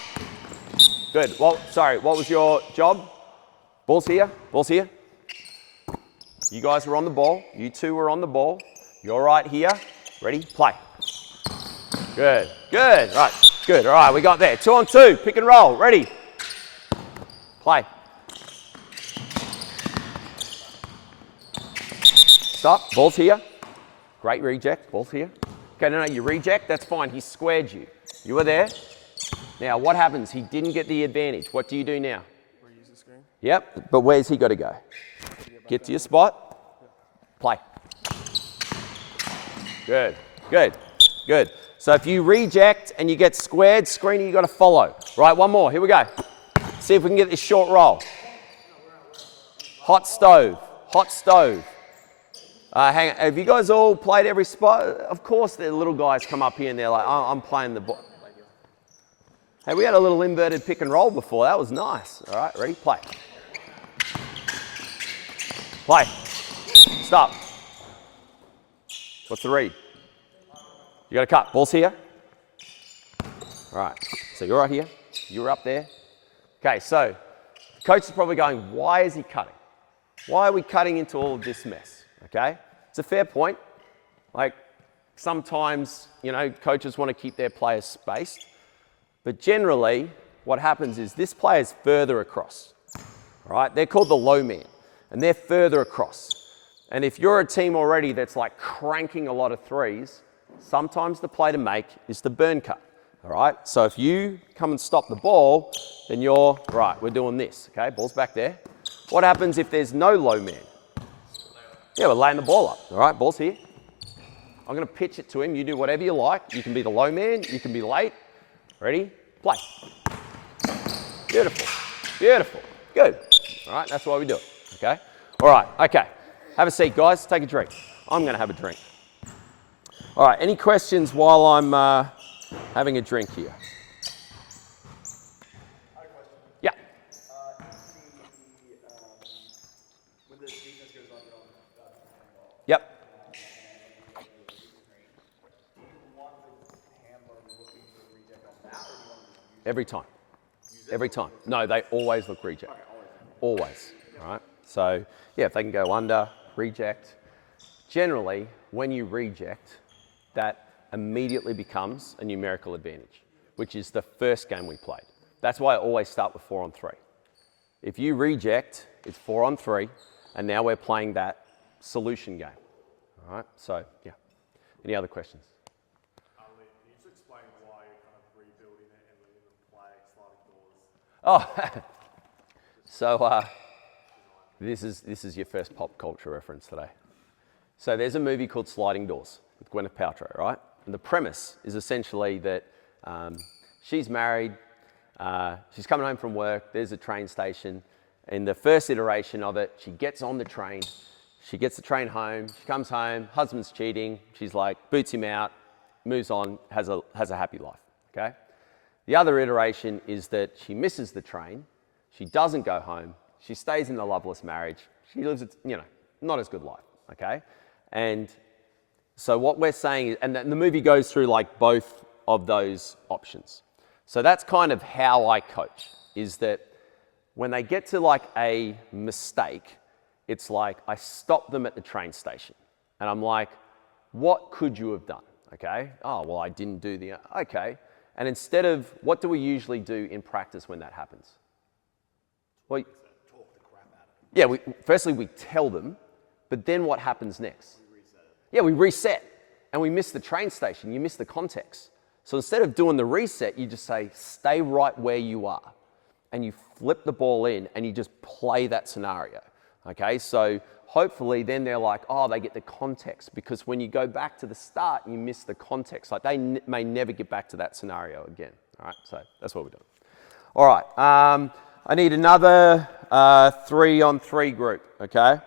Good, well, sorry, what was your job? Ball's here. You guys were on the ball, you 2 were on the ball. You're right here, ready, play. Good, right. Good, all right, we got there. 2-on-2, pick and roll, ready. Play. Stop. Ball's here. Great reject. Ball's here. Okay, no, you reject. That's fine. He squared you. You were there. Now, what happens? He didn't get the advantage. What do you do now? Reuse the screen. Yep, but where's he got to go? Get to your spot. Play. Good, good, good. So if you reject and you get squared, screening, you got to follow. Right, one more. Here we go. See if we can get this short roll. Hot stove, hot stove. Hang on. Have you guys all played every spot? Of course, the little guys come up here and they're like, oh, I'm playing the ball. Hey, we had a little inverted pick and roll before. That was nice. All right, ready? Play. Play. Stop. What's the read? You got to cut. Ball's here. All right. So you're right here. You're up there. Okay, so the coach is probably going, why is he cutting? Why are we cutting into all of this mess? Okay? It's a fair point. Like, sometimes, you know, coaches want to keep their players spaced. But generally, what happens is this player's further across. All right? They're called the low man. And they're further across. And if you're a team already that's like cranking a lot of threes, sometimes the play to make is the burn cut. All right? So if you come and stop the ball, then you're, right, we're doing this. Okay? Ball's back there. What happens if there's no low man? Yeah, we're laying the ball up. All right? Ball's here. I'm going to pitch it to him. You do whatever you like. You can be the low man. You can be late. Ready? Play. Beautiful. Beautiful. Good. All right? That's why we do it. Okay? All right. Okay. Have a seat, guys. Take a drink. I'm going to have a drink. All right. Any questions while I'm having a drink here? Yeah. Yep. Every time. Every time. No, they always look reject. Always. All right. So, yeah, if they can go under, reject. Generally, when you reject, that immediately becomes a numerical advantage, which is the first game we played. That's why I always start with 4 on 3. If you reject, it's 4 on 3, and now we're playing that solution game. All right, so yeah. Any other questions? Can you just explain why you're kind of rebuilding it and letting them play sliding doors? Oh, so this is your first pop culture reference today. So there's a movie called Sliding Doors with Gwyneth Paltrow, right? And the premise is essentially that she's married, she's coming home from work, there's a train station. In the first iteration of it, she gets on the train, she gets the train home, she comes home, husband's cheating, she's like, boots him out, moves on, has a happy life, okay? The other iteration is that she misses the train, she doesn't go home, she stays in a loveless marriage, she lives, not as good life, okay? And so what we're saying is, and the movie goes through like both of those options. So that's kind of how I coach, is that when they get to like a mistake, it's like I stop them at the train station and I'm like, what could you have done? Okay. Oh, well, I didn't do the, okay. And instead of, what do we usually do in practice when that happens? Well, talk the crap out of them. Yeah, firstly we tell them, but then what happens next? Yeah, we reset and we miss the train station. You miss the context. So instead of doing the reset, you just say, stay right where you are. And you flip the ball in and you just play that scenario. Okay, so hopefully then they're like, oh, they get the context. Because when you go back to the start, you miss the context. Like they may never get back to that scenario again. All right, so that's what we're doing. All right, I need another 3 on 3 group, okay?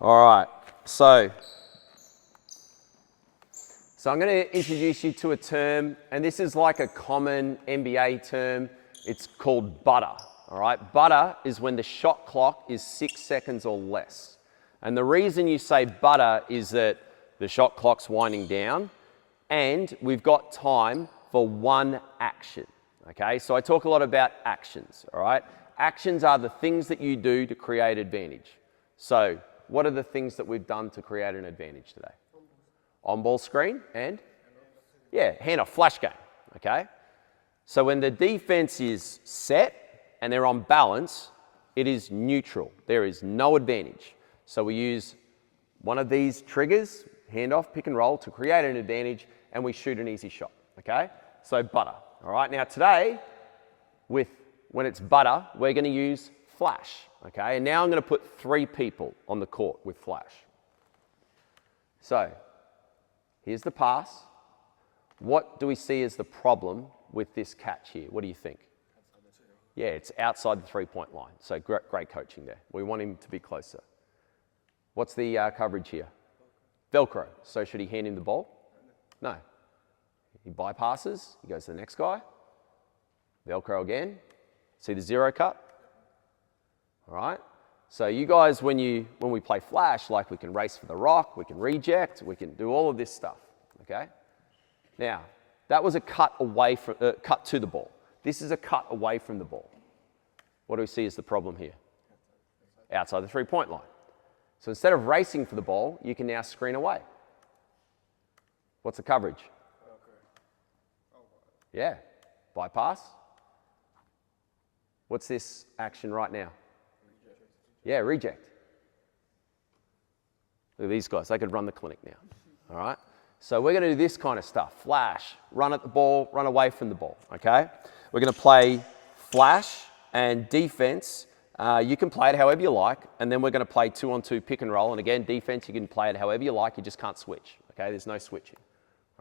All right. So I'm going to introduce you to a term, and this is like a common NBA term. It's called butter, all right? Butter is when the shot clock is 6 seconds or less. And the reason you say butter is that the shot clock's winding down, and we've got time for one action, okay? So I talk a lot about actions, all right? Actions are the things that you do to create advantage. So what are the things that we've done to create an advantage today? On-ball screen and, yeah, handoff, flash game, okay? So when the defense is set, and they're on balance, it is neutral. There is no advantage. So we use one of these triggers, handoff, pick and roll, to create an advantage, and we shoot an easy shot, okay? So butter, all right? Now today, when it's butter, we're gonna use flash, okay? And now I'm gonna put 3 people on the court with flash. So, here's the pass. What do we see as the problem with this catch here? What do you think? Yeah, it's outside the 3-point line. So great coaching there. We want him to be closer. What's the coverage here? Velcro. So should he hand him the ball? No. He bypasses. He goes to the next guy. Velcro again. See the 0 cut? All right. So you guys, when we play flash, like we can race for the rock, we can reject, we can do all of this stuff. Okay. Now, that was a cut away from cut to the ball. This is a cut away from the ball. What do we see as the problem here? Outside the 3-point line. So instead of racing for the ball, you can now screen away. What's the coverage? Yeah, bypass. What's this action right now? Yeah, reject. Look at these guys, they could run the clinic now, all right? So we're gonna do this kind of stuff. Flash, run at the ball, run away from the ball, okay? We're gonna play flash and defense. You can play it however you like, and then we're gonna play 2-on-2 pick and roll. And again, defense, you can play it however you like, you just can't switch, okay? There's no switching,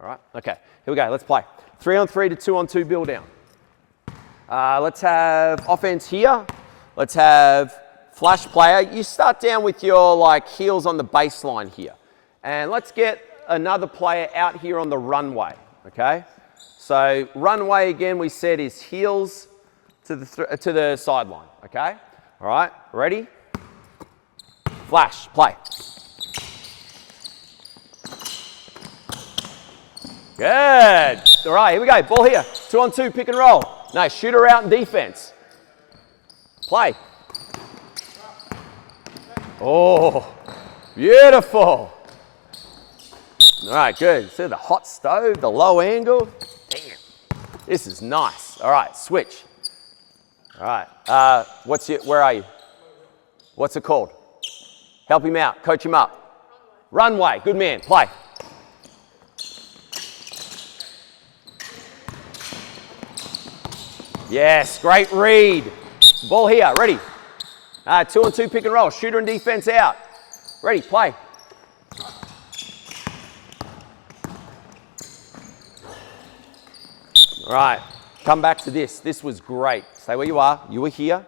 all right? Okay, here we go, let's play. 3-on-3 to 2-on-2 build down. Let's have offense here. Let's have flash player. You start down with your heels on the baseline here. And let's get another player out here on the runway, okay? So runway, again, we said is heels to the sideline, okay? All right, ready? Flash, play. Good. All right, here we go. Ball here. 2-on-2, pick and roll. No, shooter out in defense. Play. Oh, beautiful. All right, good. See the hot stove, the low angle. Damn, this is nice. All right, switch. All right, where are you? What's it called? Help him out, coach him up. Runway, good man, play. Yes, great read. Ball here, ready. 2-on-2 pick and roll, shooter and defense out. Ready, play. All right, come back to this. This was great. Stay where you are. You were here.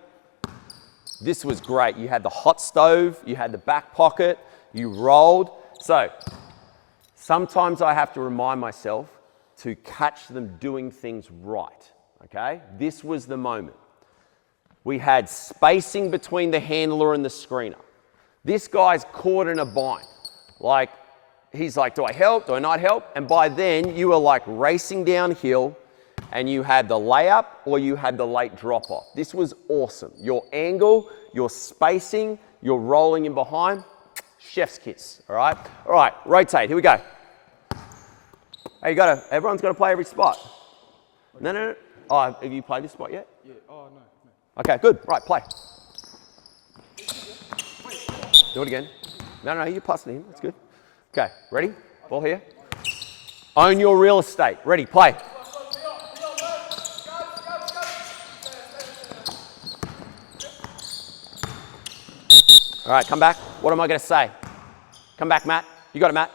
This was great. You had the hot stove, you had the back pocket, you rolled. So sometimes I have to remind myself to catch them doing things right, okay? This was the moment. We had spacing between the handler and the screener. This guy's caught in a bind. He's like, do I help? Do I not help? And by then, you were racing downhill, and you had the layup or you had the late drop off. This was awesome. Your angle, your spacing, your rolling in behind, chef's kiss, all right? All right, rotate, here we go. Hey, everyone's got to play every spot. No. Oh, have you played this spot yet? Yeah, oh, no. Okay, good, right, play. Do it again. No, you're passing him, that's good. Okay, ready? Ball here. Own your real estate. Ready, play. All right, come back. What am I going to say? Come back, Matt. You got it, Matt.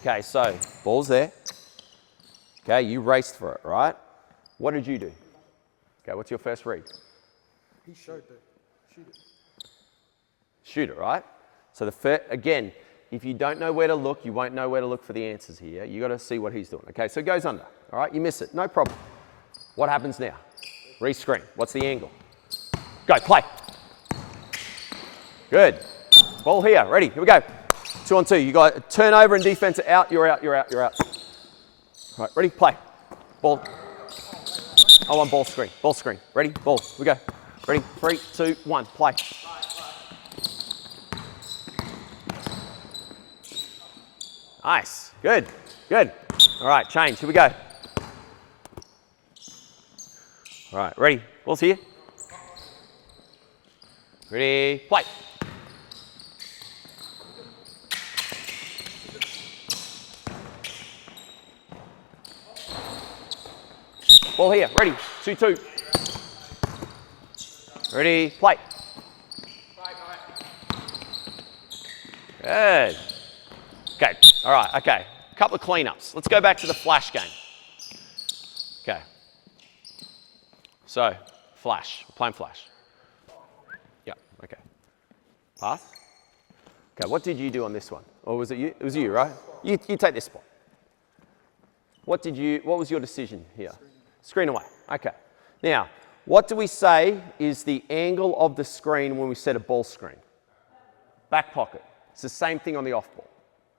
Okay, so ball's there. Okay, you raced for it, right? What did you do? Okay, what's your first read? He showed the shooter. Shoot it, right? So again, if you don't know where to look, you won't know where to look for the answers here. You got to see what he's doing. Okay, so it goes under. All right, you miss it, no problem. What happens now? Rescreen. What's the angle? Go, play. Good. Ball here. Ready. Here we go. 2-on-2. You got turnover and defense out. You're out. All right. Ready. Play. Ball. I want ball screen. Ball screen. Ready. Ball. Here we go. Ready. 3, 2, 1. Play. Nice. Good. All right. Change. Here we go. All right, ready? Ball's here. Ready, play. Ball here, ready, 2-2. Ready, play. Good. Okay, all right, okay. A couple of cleanups. Let's go back to the flash game. Okay. So, flash, we're playing flash. Yeah, okay. Pass. Okay, what did you do on this one? Or was it you? It was you, right? You take this spot. What was your decision here? Screen away, okay. Now, what do we say is the angle of the screen when we set a ball screen? Back pocket. It's the same thing on the off ball,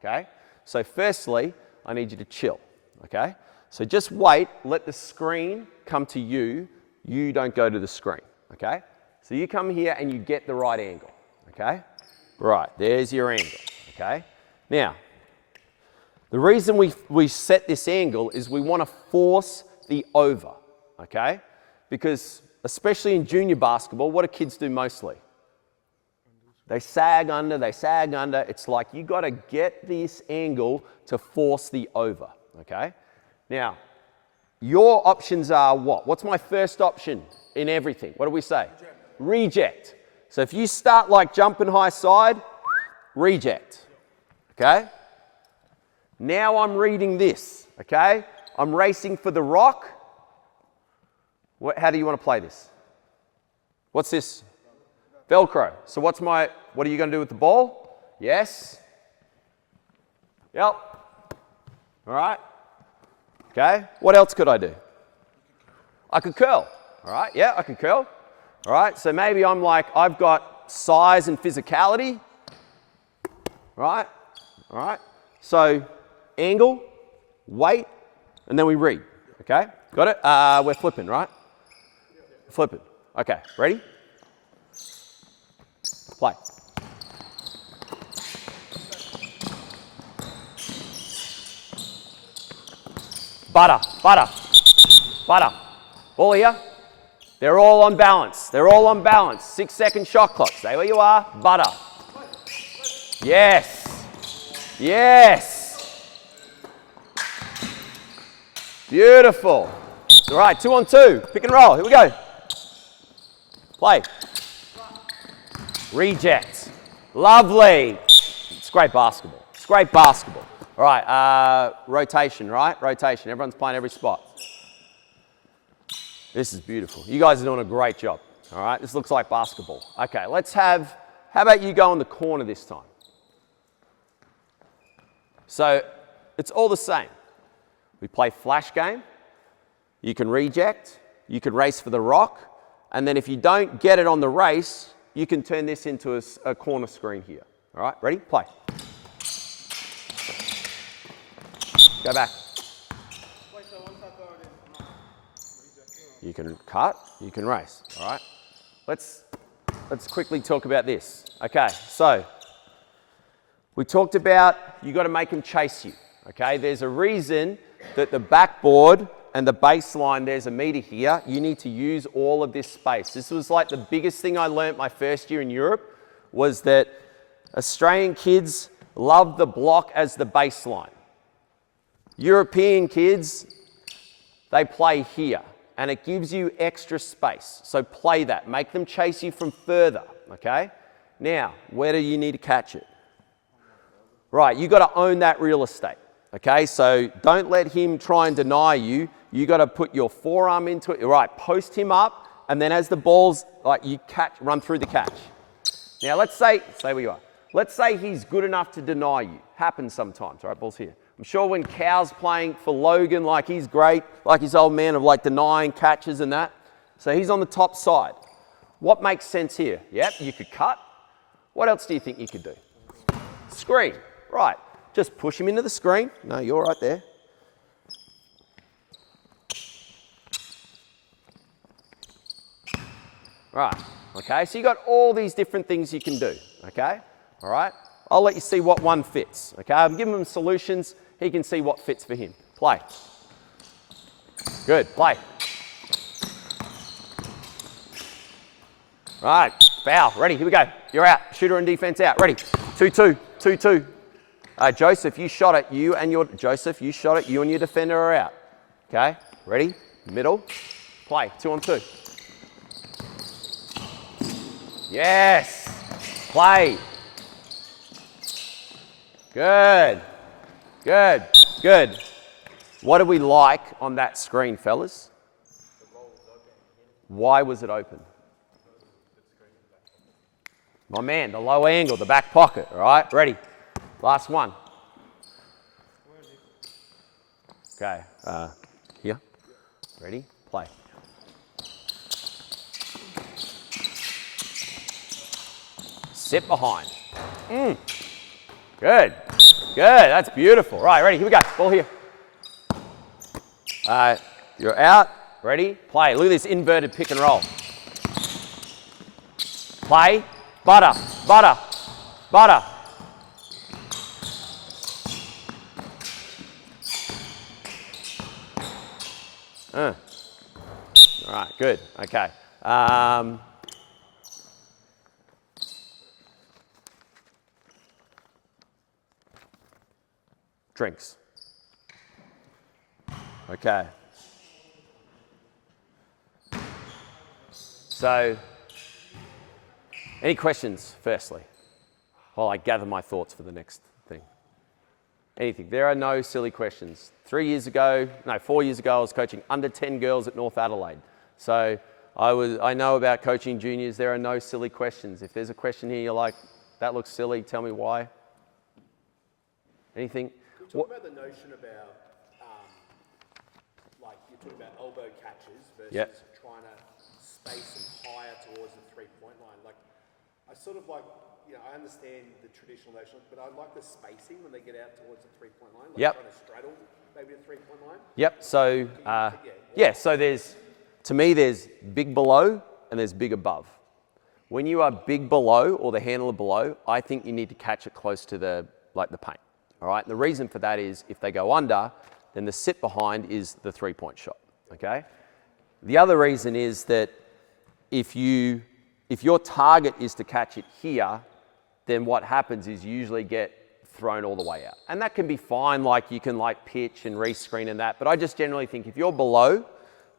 okay? So firstly, I need you to chill, okay? So just wait, let the screen come to you. You don't go to the screen, okay? So you come here and you get the right angle, okay? Right, there's your angle, okay? Now, the reason we set this angle is we want to force the over, okay? Because especially in junior basketball, what do kids do mostly? They sag under, they sag under. It's like you got to get this angle to force the over, okay? Now, your options are what? What's my first option in everything? What do we say? Reject. So if you start like jumping high side, reject, okay? Now I'm reading this, okay? I'm racing for the rock. How do you want to play this? What's this? Velcro. So what are you going to do with the ball? Yes. Yep. All right. Okay. What else could I do? I could curl. All right. Yeah, I can curl. All right. So maybe I'm like, I've got size and physicality. Right. All right. So angle, weight, and then we read. Okay. Got it? We're flipping, right? Flipping. Okay. Ready? Play. Butter, butter, butter. Ball here. They're all on balance. They're all on balance. 6-second shot clock. Stay where you are. Butter. Yes. Yes. Beautiful. All right, 2-on-2. Pick and roll. Here we go. Play. Reject. Lovely. It's great basketball. It's great basketball. All right, rotation, right? Rotation. Everyone's playing every spot. This is beautiful. You guys are doing a great job. All right, this looks like basketball. Okay, how about you go in the corner this time? So it's all the same. We play flash game. You can reject. You can race for the rock. And then if you don't get it on the race, you can turn this into a corner screen here. All right, ready? Play. Go back. You can cut, you can race. All right, let's quickly talk about this. Okay, so we talked about you got to make them chase you. Okay, there's a reason that the backboard and the baseline, there's a meter here. You need to use all of this space. This was like the biggest thing I learned my first year in Europe was that Australian kids love the block as the baseline. European kids, they play here and it gives you extra space. So play that, make them chase you from further, okay? Now, where do you need to catch it? Right, you got to own that real estate, okay? So don't let him try and deny you. You got to put your forearm into it. Right, post him up, and then as the ball's like you catch, run through the catch. Now let's say where you are. Let's say he's good enough to deny you. Happens sometimes. All right, ball's here. I'm sure when Cal's playing for Logan, like he's great, like his old man of like denying catches and that. So he's on the top side. What makes sense here? Yep, you could cut. What else do you think you could do? Screen. Right. Just push him into the screen. No, you're right there. Right. Okay, so you got all these different things you can do. Okay? All right? I'll let you see what one fits. Okay? I'm giving him solutions. He can see what fits for him. Play. Good. Play. Right, foul. Ready, here we go. You're out. Shooter and defense out. Ready. 2-2, 2-2. Joseph, you shot it. You and your defender are out. Okay, ready, middle, play, 2-on-2. Yes, play. Good, good, good. What do we like on that screen, fellas? Why was it open? My man, the low angle, the back pocket, all right? Ready, last one. Okay, here, ready, play. Sit behind. Good, good, that's beautiful. Right, ready, here we go, ball here. You're out, ready, play. Look at this inverted pick and roll. Play, butter, butter, butter. All right, good, okay. Drinks. Okay. So, any questions, firstly, while I gather my thoughts for the next thing? Anything. There are no silly questions. 4 years ago, I was coaching under 10 girls at North Adelaide. So I know about coaching juniors. There are no silly questions. If there's a question here you're like, that looks silly, tell me why. Anything? Can you talk about the notion about, like you're talking about elbow catches versus trying to space them higher towards the three-point line? Like, I sort of like, I understand the traditional notion, but I like the spacing when they get out towards the three-point line, like trying to straddle maybe the three-point line. Yep, so, so to me, there's big below and there's big above. When you are big below or the handler below, I think you need to catch it close to the paint, all right? And the reason for that is if they go under, then the sit behind is the three-point shot, okay? The other reason is that if your target is to catch it here, then what happens is you usually get thrown all the way out. And that can be fine, like you can pitch and rescreen and that, but I just generally think if you're below,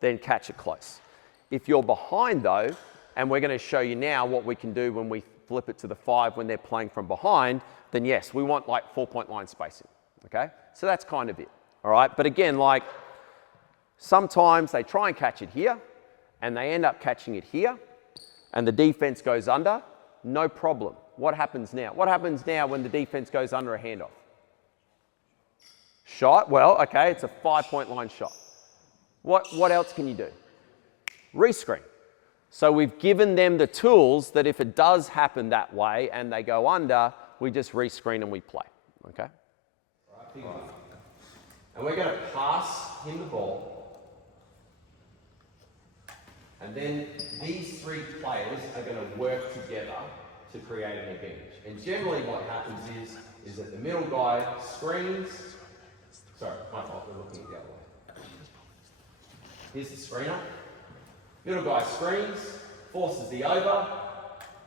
then catch it close. If you're behind though, and we're gonna show you now what we can do when we flip it to the 5 when they're playing from behind, then yes, we want 4-point line spacing, okay? So that's kind of it, all right? But again, sometimes they try and catch it here, and they end up catching it here, and the defense goes under, no problem. What happens now? What happens now when the defense goes under a handoff? Shot, well, okay, it's a 5-point line shot. What else can you do? Rescreen. So we've given them the tools that if it does happen that way and they go under, we just rescreen and we play, okay? Right. And we're going to pass him the ball. And then these 3 players are going to work together to create an advantage. And generally what happens is that the middle guy screens. Sorry, my fault, we're looking at the other way. Here's the screener. Middle guy screens, forces the over.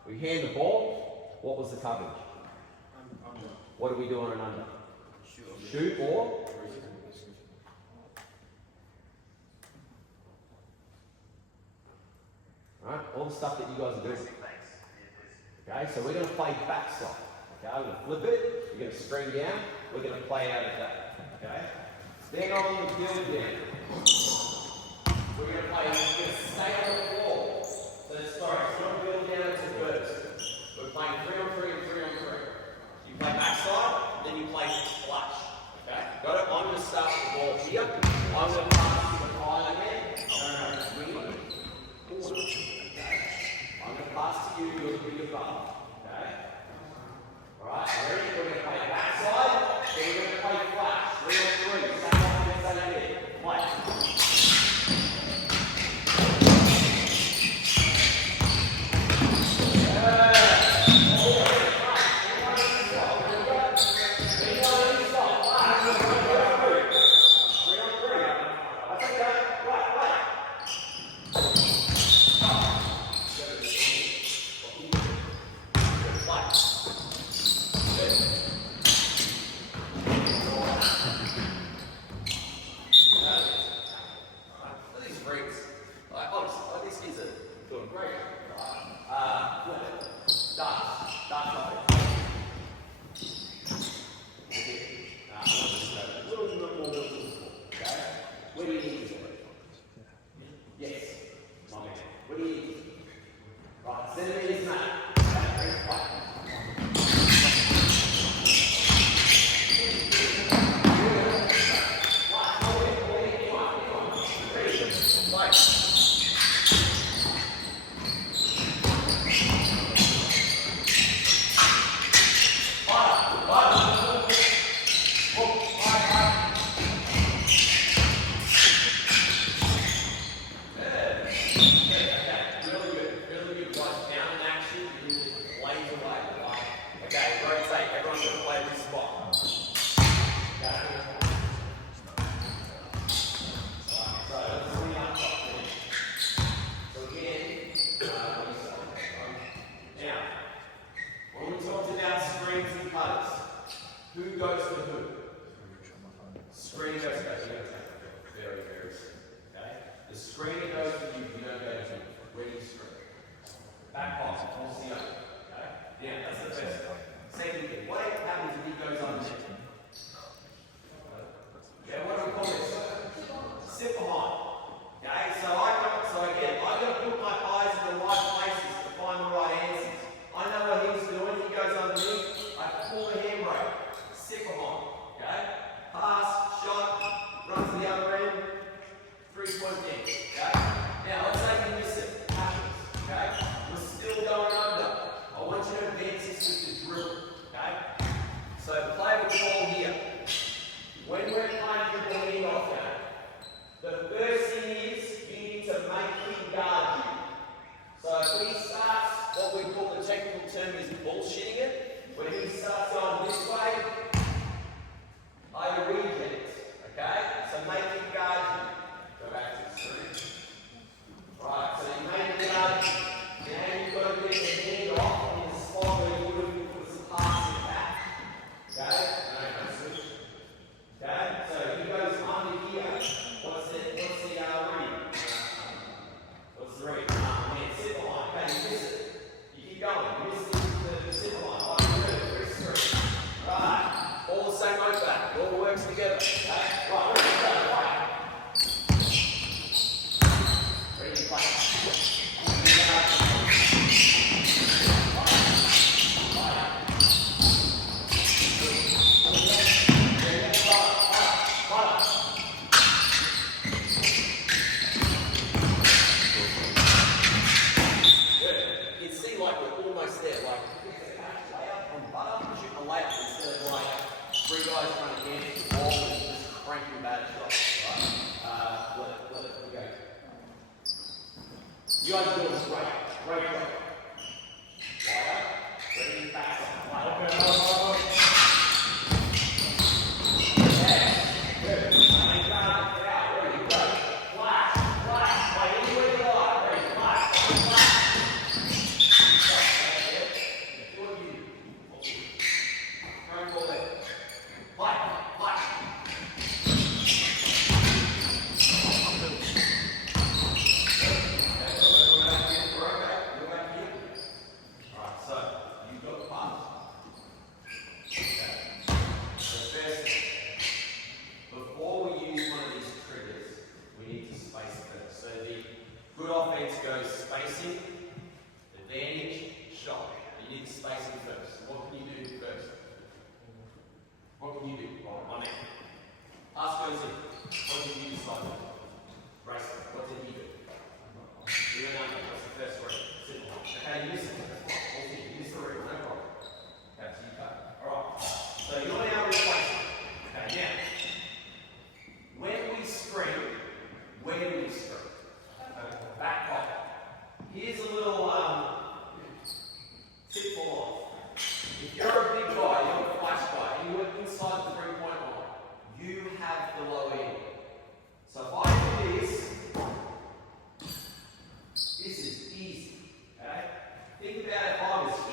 We hand the ball. What was the coverage? What do we do on an under? Shoot or? Alright, all the stuff that you guys are doing. Okay, so we're going to play backside. Okay, I'm going to flip it, you're going to screen down, we're going to play out of that. Okay? Stand on the field again. We're going to play, we're going to stay on the floor. So sorry, it's not build down to first. We're playing 3-on-3 and 3-on-3. You play backside, then you play flush. Okay? Got it? I'm going to start with the ball here. I'm going to pass to the pile again. Swing. I'm going to pass to you, you're big above. Okay? Alright, ready? We're going to play backside, then we're going to play flash. 3-on-3. Same line, same head. Play. Think about if I was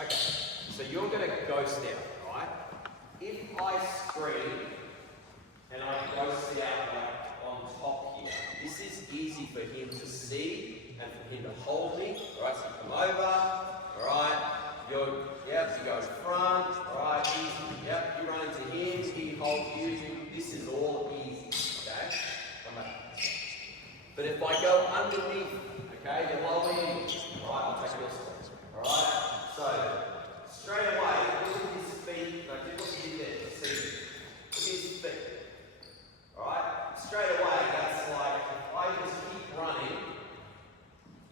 Okay, so you're going to ghost out, right? If I screen and I ghost out like on top here, this is easy for him to see and for him to hold me. All right, so you come over, all right, you go front, all right, easy, yep, you run into him, he holds you, this is all easy, okay? Come back. But if I go underneath, okay, the low end, all right, I'll take your steps, all right? So, straight away, look at his feet, like look what he did there, see, look at his feet, all right? Straight away, that's like, if I just keep running,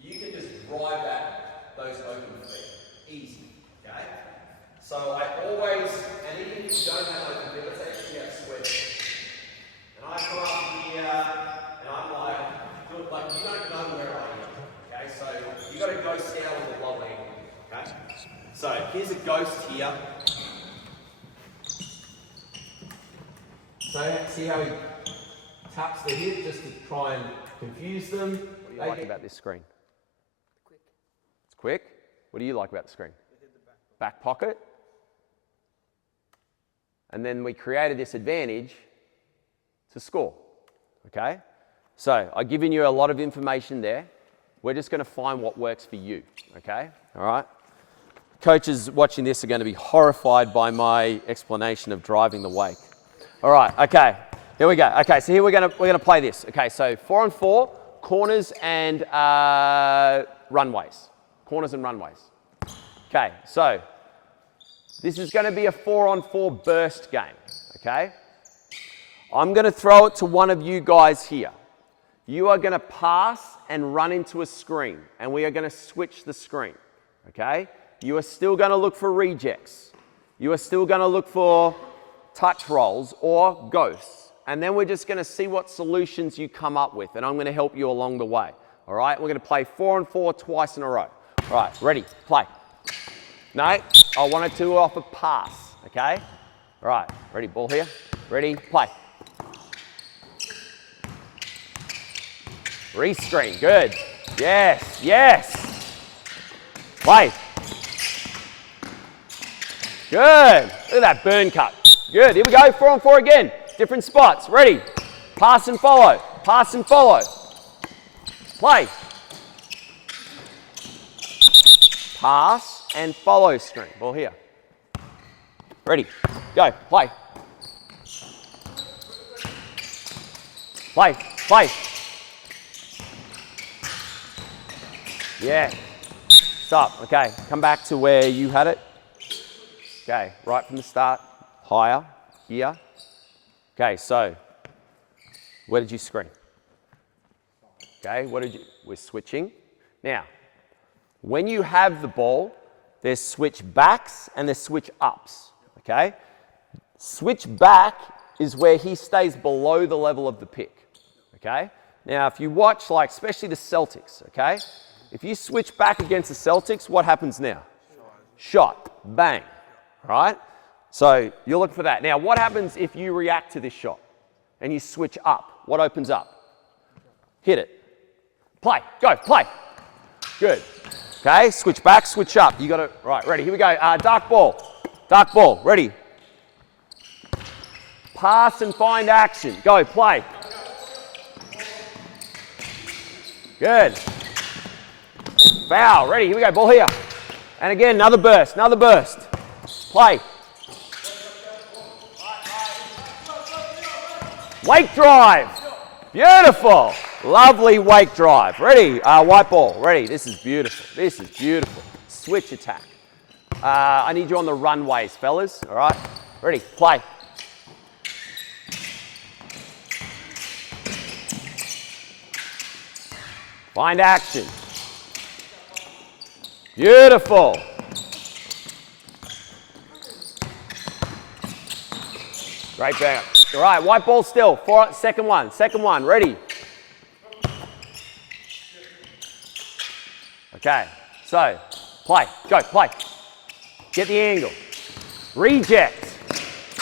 you can just ride back those open feet, easy, okay? So I always, and even if you don't have open feet, let's actually get sweaty. And I come up here, and I'm like you don't know where I am, okay? So you got to ghost down with the low angle, okay? So here's a ghost here. So see how he taps the hip just to try and confuse them. What do you like about this screen? Quick. It's quick. What do you like about the screen? Back pocket. And then we created this advantage to score, okay? So I've given you a lot of information there. We're just going to find what works for you, okay? All right? Coaches watching this are going to be horrified by my explanation of driving the wake. All right, okay, here we go. Okay, so here we're going to play this. Okay, so 4-on-4, corners and runways. Corners and runways. Okay, so this is going to be a 4-on-4 burst game, okay? I'm going to throw it to one of you guys here. You are going to pass and run into a screen, and we are going to switch the screen, okay? You are still going to look for rejects. You are still going to look for touch rolls or ghosts, and then we're just going to see what solutions you come up with, and I'm going to help you along the way, all right? We're going to play 4-on-4 twice in a row. All right, ready, play. No, I wanted to off a pass, okay? All right, ready, ball here. Ready, play. Rescreen, good. Yes, yes. Play. Good. Look at that burn cut. Good, here we go, 4-on-4 again. Different spots, ready. Pass and follow, pass and follow. Play. Pass and follow screen. Ball here. Ready, go, play. Play, play. Yeah. Stop. Okay, come back to where you had it. Okay, right from the start. Higher, here. Okay, so where did you screen? Okay, we're switching. Now, when you have the ball, there's switch backs and there's switch ups, okay? Switch back is where he stays below the level of the pick, okay? Now, if you watch, like, especially the Celtics, okay? If you switch back against the Celtics, what happens now? Shot, bang, right? So you're looking for that. Now, what happens if you react to this shot and you switch up? What opens up? Hit it. Play, go, play. Good. Okay, switch back, switch up. You got to, right, ready, here we go. Dark ball, ready. Pass and find action. Go, play. Good. Foul, ready, here we go, ball here. And again, another burst. Play. Wake drive. Beautiful. Lovely wake drive. Ready, white ball, ready. This is beautiful. Switch attack. I need you on the runways, fellas, all right? Ready, play. Find action. Beautiful. Great bang. All right, white ball still. Second one, ready. Okay, so play, go, play. Get the angle. Reject.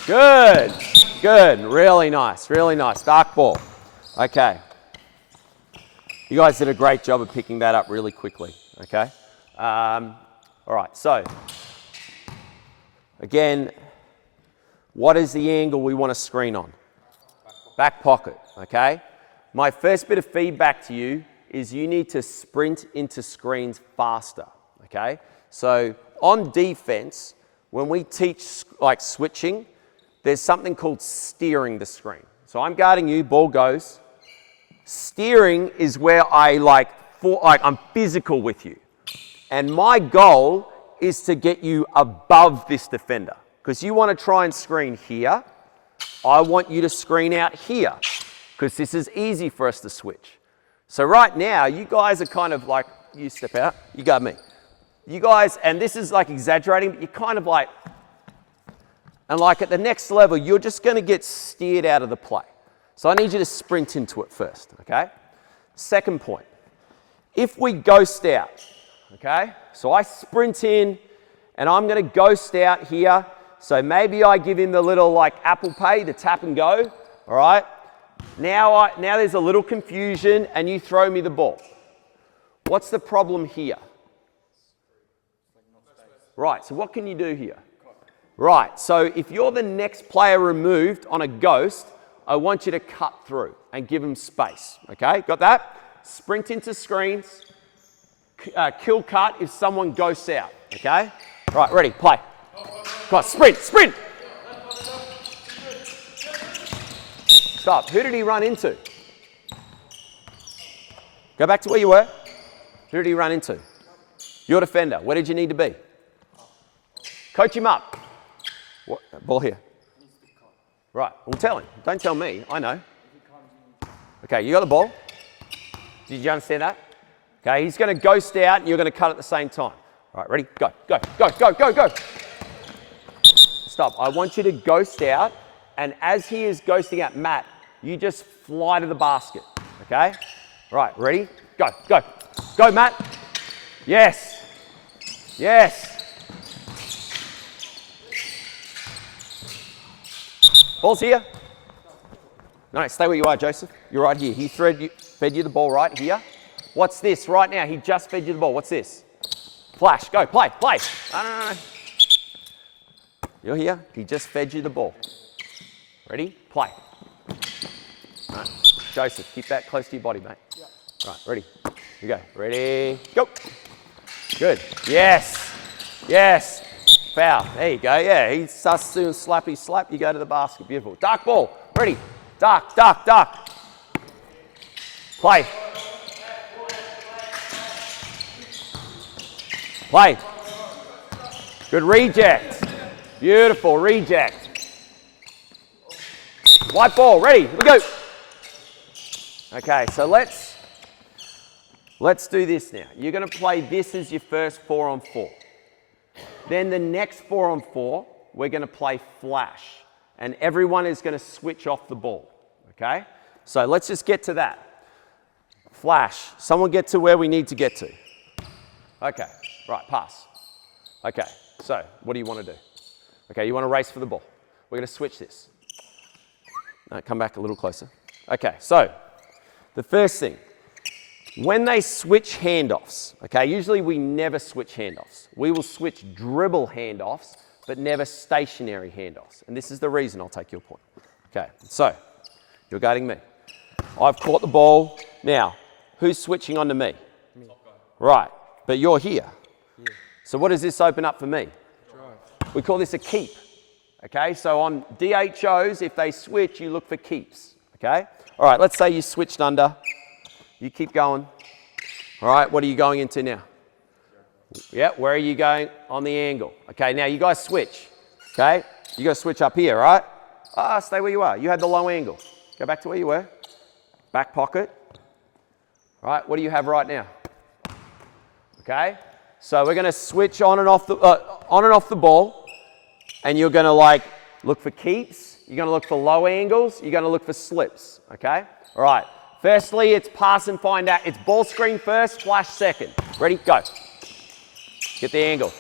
Good, really nice. Dark ball. Okay. You guys did a great job of picking that up really quickly, okay? All right, so Again, what is the angle we want to screen on? Back pocket, okay? My first bit of feedback to you is you need to sprint into screens faster, okay? So on defense, when we teach like switching, there's something called steering the screen. So I'm guarding you, ball goes. Steering is where I'm physical with you. And my goal is to get you above this defender. Because you want to try and screen here. I want you to screen out here. Because this is easy for us to switch. So right now, you guys are kind of like, you step out, you got me. You guys, and this is like exaggerating, but you're kind of like, and like at the next level, you're just going to get steered out of the play. So I need you to sprint into it first, okay? Second point, if we ghost out, okay? So I sprint in, and I'm going to ghost out here. So maybe I give him the little like Apple Pay, the tap and go, all right? Now there's a little confusion, and you throw me the ball. What's the problem here? Right, so what can you do here? Right, so if you're the next player removed on a ghost, I want you to cut through and give them space, okay? Got that? Sprint into screens, kill cut if someone ghosts out, okay? Right, ready, play. Come on, sprint, sprint! Stop, who did he run into? Go back to where you were. Who did he run into? Your defender, where did you need to be? Coach him up. What? Ball here. Right, well tell him. Don't tell me, I know. Okay, you got the ball. Did you understand that? Okay, he's going to ghost out and you're going to cut at the same time. All right, ready? Go, go, go, go, go, go. Stop. I want you to ghost out, and as he is ghosting out Matt, you just fly to the basket, okay? Right, ready? Go, go. Go, Matt. Yes. Yes. Ball's here. No, stay where you are, Joseph. You're right here. He fed you the ball right here. What's this right now? He just fed you the ball. What's this? Flash. Go. Play. Play. No. You're here. He just fed you the ball. Ready? Play. Right. Joseph, keep that close to your body, mate. Yeah. Right. Ready? Here we go. Ready? Go. Good. Yes. Yes. Foul. There you go. Yeah, he starts doing slappy slap. You go to the basket. Beautiful. Dark ball. Ready. Dark, dark, dark. Play. Play. Good reject. Beautiful reject. White ball. Ready. Here we go. Okay, so let's do this now. You're going to play this as your first 4-on-4. Then the next 4-on-4, we're going to play flash. And everyone is going to switch off the ball. Okay? So let's just get to that. Flash. Someone get to where we need to get to. Okay. Right, pass. Okay. So what do you want to do? Okay, you want to race for the ball. We're going to switch this. No, come back a little closer. Okay, so the first thing. When they switch handoffs, okay, usually we never switch handoffs. We will switch dribble handoffs, but never stationary handoffs. And this is the reason. I'll take your point. Okay, so you're guarding me. I've caught the ball. Now, who's switching onto me? Me. Right, but you're here. Yeah. So what does this open up for me? Drive. We call this a keep. Okay, so on DHOs, if they switch, you look for keeps. Okay? All right, let's say you switched under. You keep going. All right, what are you going into now? Yeah, where are you going? On the angle. Okay, now you guys switch. Okay, you got to switch up here, right? Stay where you are. You had the low angle. Go back to where you were. Back pocket. All right, what do you have right now? Okay, so we're going to switch on and off the ball, and you're going to like look for keeps. You're going to look for low angles. You're going to look for slips. Okay, all right. Firstly, it's pass and find out. It's ball screen first, flash second. Ready? Go. Get the angle.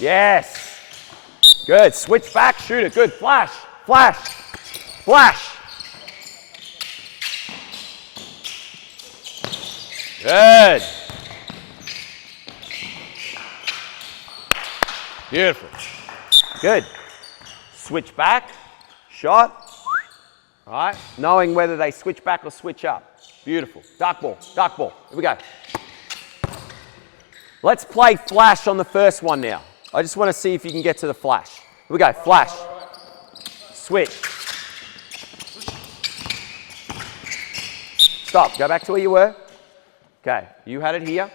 Yes. Good. Switch back, shoot it. Good. Flash, flash, flash. Good. Beautiful. Good. Switch back, shot. All right, knowing whether they switch back or switch up. Beautiful. Dark ball, dark ball. Here we go. Let's play flash on the first one now. I just want to see if you can get to the flash. Here we go, flash. Switch. Stop, go back to where you were. Okay, you had it here.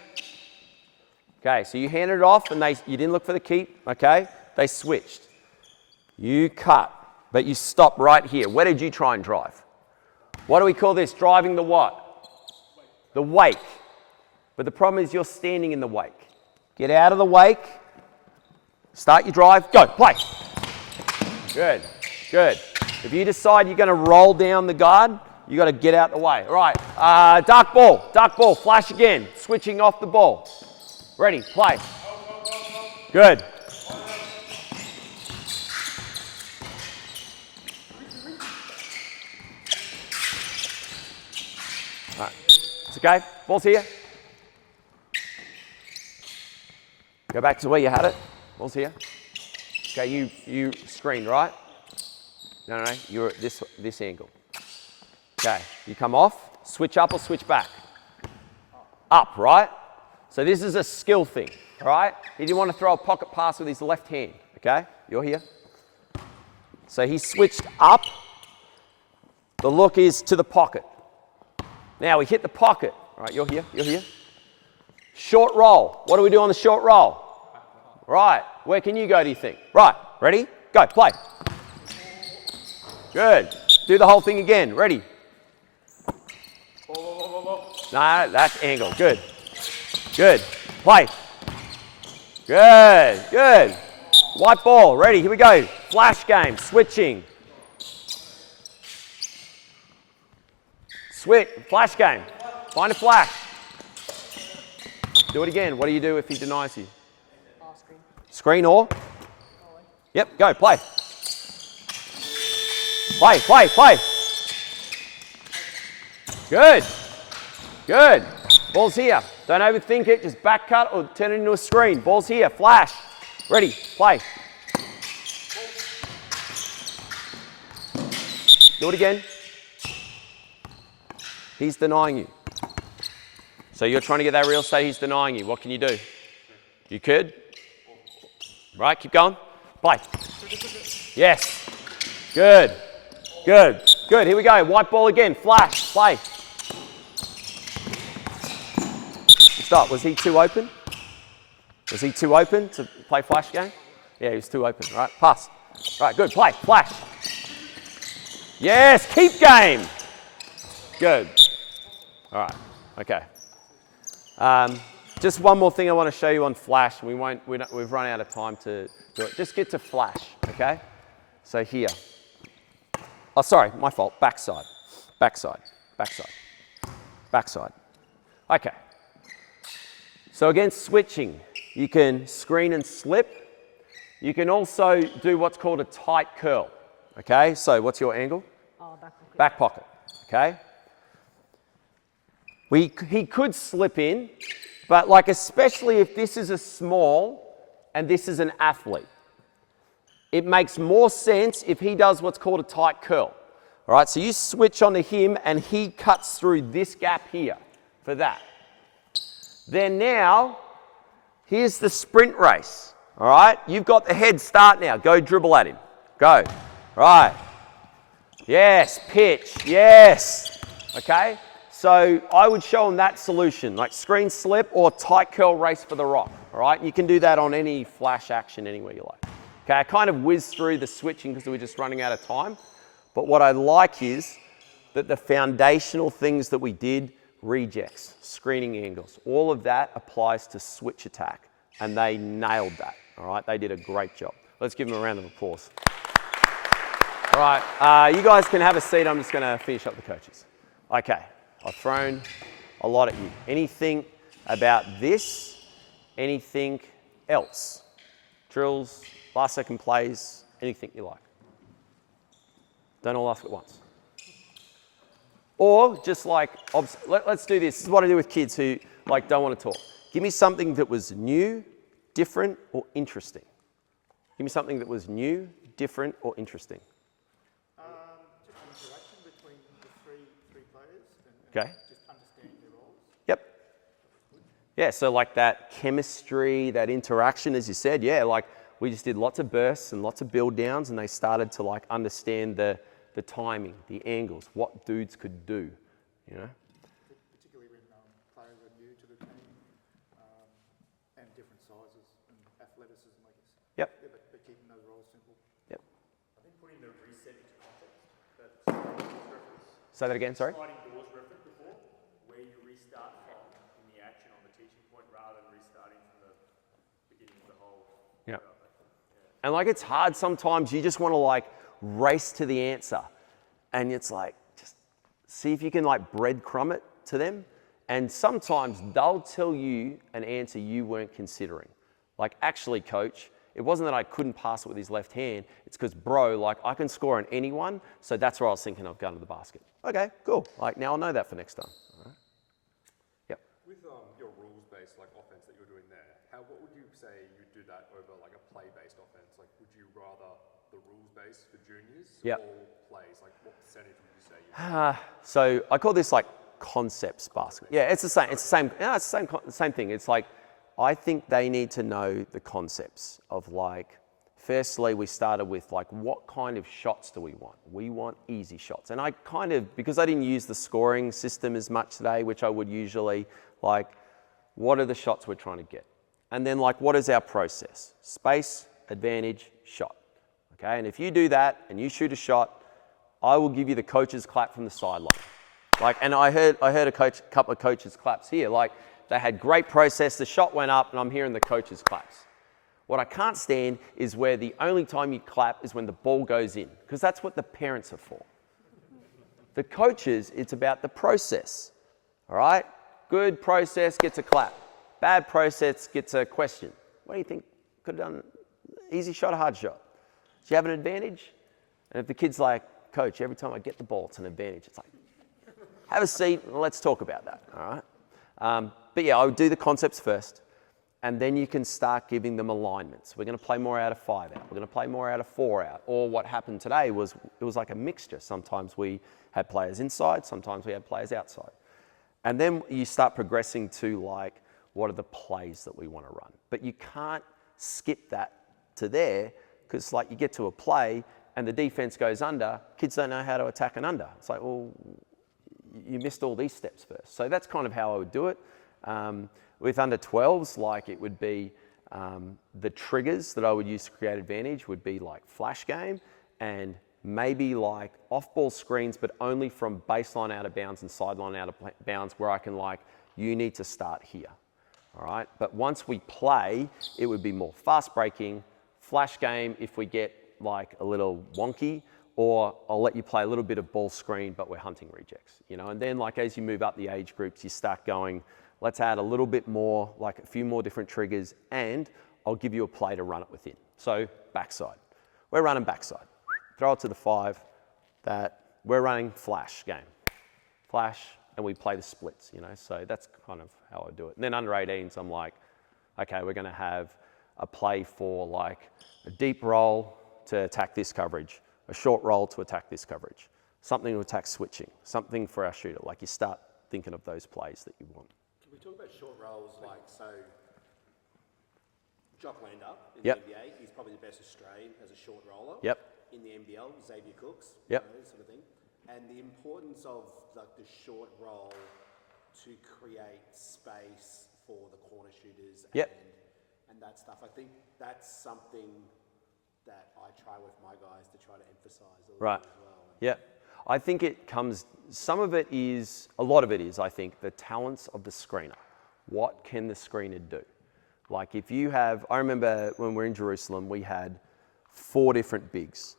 Okay, so you handed it off and you didn't look for the keep, okay? They switched. You cut, but you stop right here. Where did you try and drive? What do we call this? Driving the what? The wake. But the problem is you're standing in the wake. Get out of the wake. Start your drive. Go, play. Good, good. If you decide you're going to roll down the guard, you got to get out the way. All right, dark ball, flash again. Switching off the ball. Ready, play. Good. All right, it's okay. Ball's here. Go back to where you had it. Ball's here. Okay, you screened, right? No, you're at this angle. Okay, you come off, switch up or switch back? Up, right? So this is a skill thing, all right? He didn't want to throw a pocket pass with his left hand, okay? You're here. So he switched up. The look is to the pocket. Now we hit the pocket. All right, you're here. Short roll. What do we do on the short roll? Right, where can you go, do you think? Right, ready? Go, play. Good. Do the whole thing again. Ready? No, that's angle. Good. Good. Play. Good. Good. White ball. Ready. Here we go. Flash game. Switching. Switch. Flash game. Find a flash. Do it again. What do you do if he denies you? Screen or? Yep. Go. Play. Play. Good. Good. Ball's here. Don't overthink it. Just back cut or turn it into a screen. Ball's here. Flash. Ready. Play. Do it again. He's denying you. So you're trying to get that real estate. He's denying you. What can you do? You could. Right. Keep going. Play. Yes. Good. Good. Good. Here we go. White ball again. Flash. Play. Stop. Was he too open? Was he too open to play flash game? Yeah, he was too open. Right. Pass. Right. Good. Play. Flash. Yes. Keep game. Good. All right. Okay. Just one more thing I want to show you on flash. We've run out of time to do it. Just get to flash. Okay. So here. Oh, sorry, my fault. Backside. Okay. So again, switching. You can screen and slip. You can also do what's called a tight curl. Okay, so what's your angle? Back pocket. Okay. He could slip in, but like especially if this is a small and this is an athlete. It makes more sense if he does what's called a tight curl. All right, so you switch onto him and he cuts through this gap here for that. Then now, here's the sprint race. All right, you've got the head start now. Go dribble at him. Go. Right. Yes, pitch. Yes. Okay, so I would show him that solution, like screen slip or tight curl race for the rock. All right, you can do that on any flash action anywhere you like. Okay, I kind of whizzed through the switching because we're just running out of time. But what I like is that the foundational things that we did, rejects, screening angles, all of that applies to switch attack. And they nailed that, all right? They did a great job. Let's give them a round of applause. All right, you guys can have a seat. I'm just going to finish up the coaches. Okay, I've thrown a lot at you. Anything about this? Anything else? Drills, last second plays, anything you like. Don't all ask at once. Or just like, let's do this. This is what I do with kids who like don't want to talk. Give me something that was new, different, or interesting. Give me something that was new, different, or interesting. Just interaction between the three players and Okay. just understanding their roles. Yep. Yeah, so like that chemistry, that interaction, as you said, yeah, like we just did lots of bursts and lots of build downs, and they started to like understand the timing, the angles, what dudes could do, you know? Particularly when players are new to the team and different sizes and athleticism, I guess. Yep. Yeah, but keeping those roles simple. Yep. I think putting the reset into context, that sliding doors reference. Say that again, sorry? Sliding doors reference before, where you restart from in the action on the teaching point rather than restarting from the beginning of the whole. Yeah. And like it's hard sometimes, you just want to like race to the answer. And it's like, just see if you can like breadcrumb it to them. And sometimes they'll tell you an answer you weren't considering. Like, actually, coach, it wasn't that I couldn't pass it with his left hand. It's because, bro, like I can score on anyone. So that's where I was thinking of going to the basket. Okay, cool. Like now I'll know that for next time. All right. Yep. With your rules-based like offense that you're doing there, what would you say you'd do that over like a play-based offense? Like, would you rather the rules-based for juniors Yep. or plays? Like, what percentage would you say? You So I call this like concepts basketball. Yeah, it's the same. It's the same. No, it's the same thing. It's like I think they need to know the concepts of like. Firstly, we started with like what kind of shots do we want? We want easy shots, and I kind of because I didn't use the scoring system as much today, which I would usually like. What are the shots we're trying to get? And then like what is our process? Space, advantage, shot. Okay, and if you do that and you shoot a shot, I will give you the coach's clap from the sideline. Like, and I heard a couple of coaches' claps here. Like, they had great process, the shot went up, and I'm hearing the coaches' claps. What I can't stand is where the only time you clap is when the ball goes in, because that's what the parents are for. The coaches, it's about the process. All right? Good process gets a clap. Bad process gets a question. What do you think? Could have done easy shot or hard shot? Do you have an advantage? And if the kid's like, coach, every time I get the ball, it's an advantage. It's like, have a seat and let's talk about that, all right? But yeah, I would do the concepts first, and then you can start giving them alignments. We're going to play more out of 5 out. We're going to play more out of 4 out. Or what happened today was it was like a mixture. Sometimes we had players inside, sometimes we had players outside. And then you start progressing to like, what are the plays that we want to run? But you can't skip that to there, because like you get to a play and the defense goes under, kids don't know how to attack an under. It's like, well, you missed all these steps first. So that's kind of how I would do it. With under 12s, like it would be the triggers that I would use to create advantage would be like flash game and maybe like off-ball screens, but only from baseline out of bounds and sideline out of bounds where I can like, you need to start here. All right, but once we play, it would be more fast breaking, flash game if we get like a little wonky, or I'll let you play a little bit of ball screen, but we're hunting rejects, you know. And then like as you move up the age groups, you start going, let's add a little bit more, like a few more different triggers, and I'll give you a play to run it within. So backside, we're running backside, throw it to the 5, that we're running flash game, flash, and we play the splits, you know. So that's kind of how I do it. And then under 18s, I'm like, okay, we're going to have a play for like a deep roll to attack this coverage, a short roll to attack this coverage, something to attack switching, something for our shooter. Like you start thinking of those plays that you want. Can we talk about short rolls? Like, so Jock Lander in Yep. the NBA, he's probably the best Australian as a short roller. Yep. In the NBL, Xavier Cooks, Yep. you know, this sort of thing. And the importance of like the short roll to create space for the corner shooters Yep. and that stuff. I think that's something that I try with my guys to try to emphasize a little Right. bit as well. Yeah. I think it comes, some of it is, a lot of it is, I think, the talents of the screener. What can the screener do? Like if you have, I remember when we were in Jerusalem, we had 4 different bigs.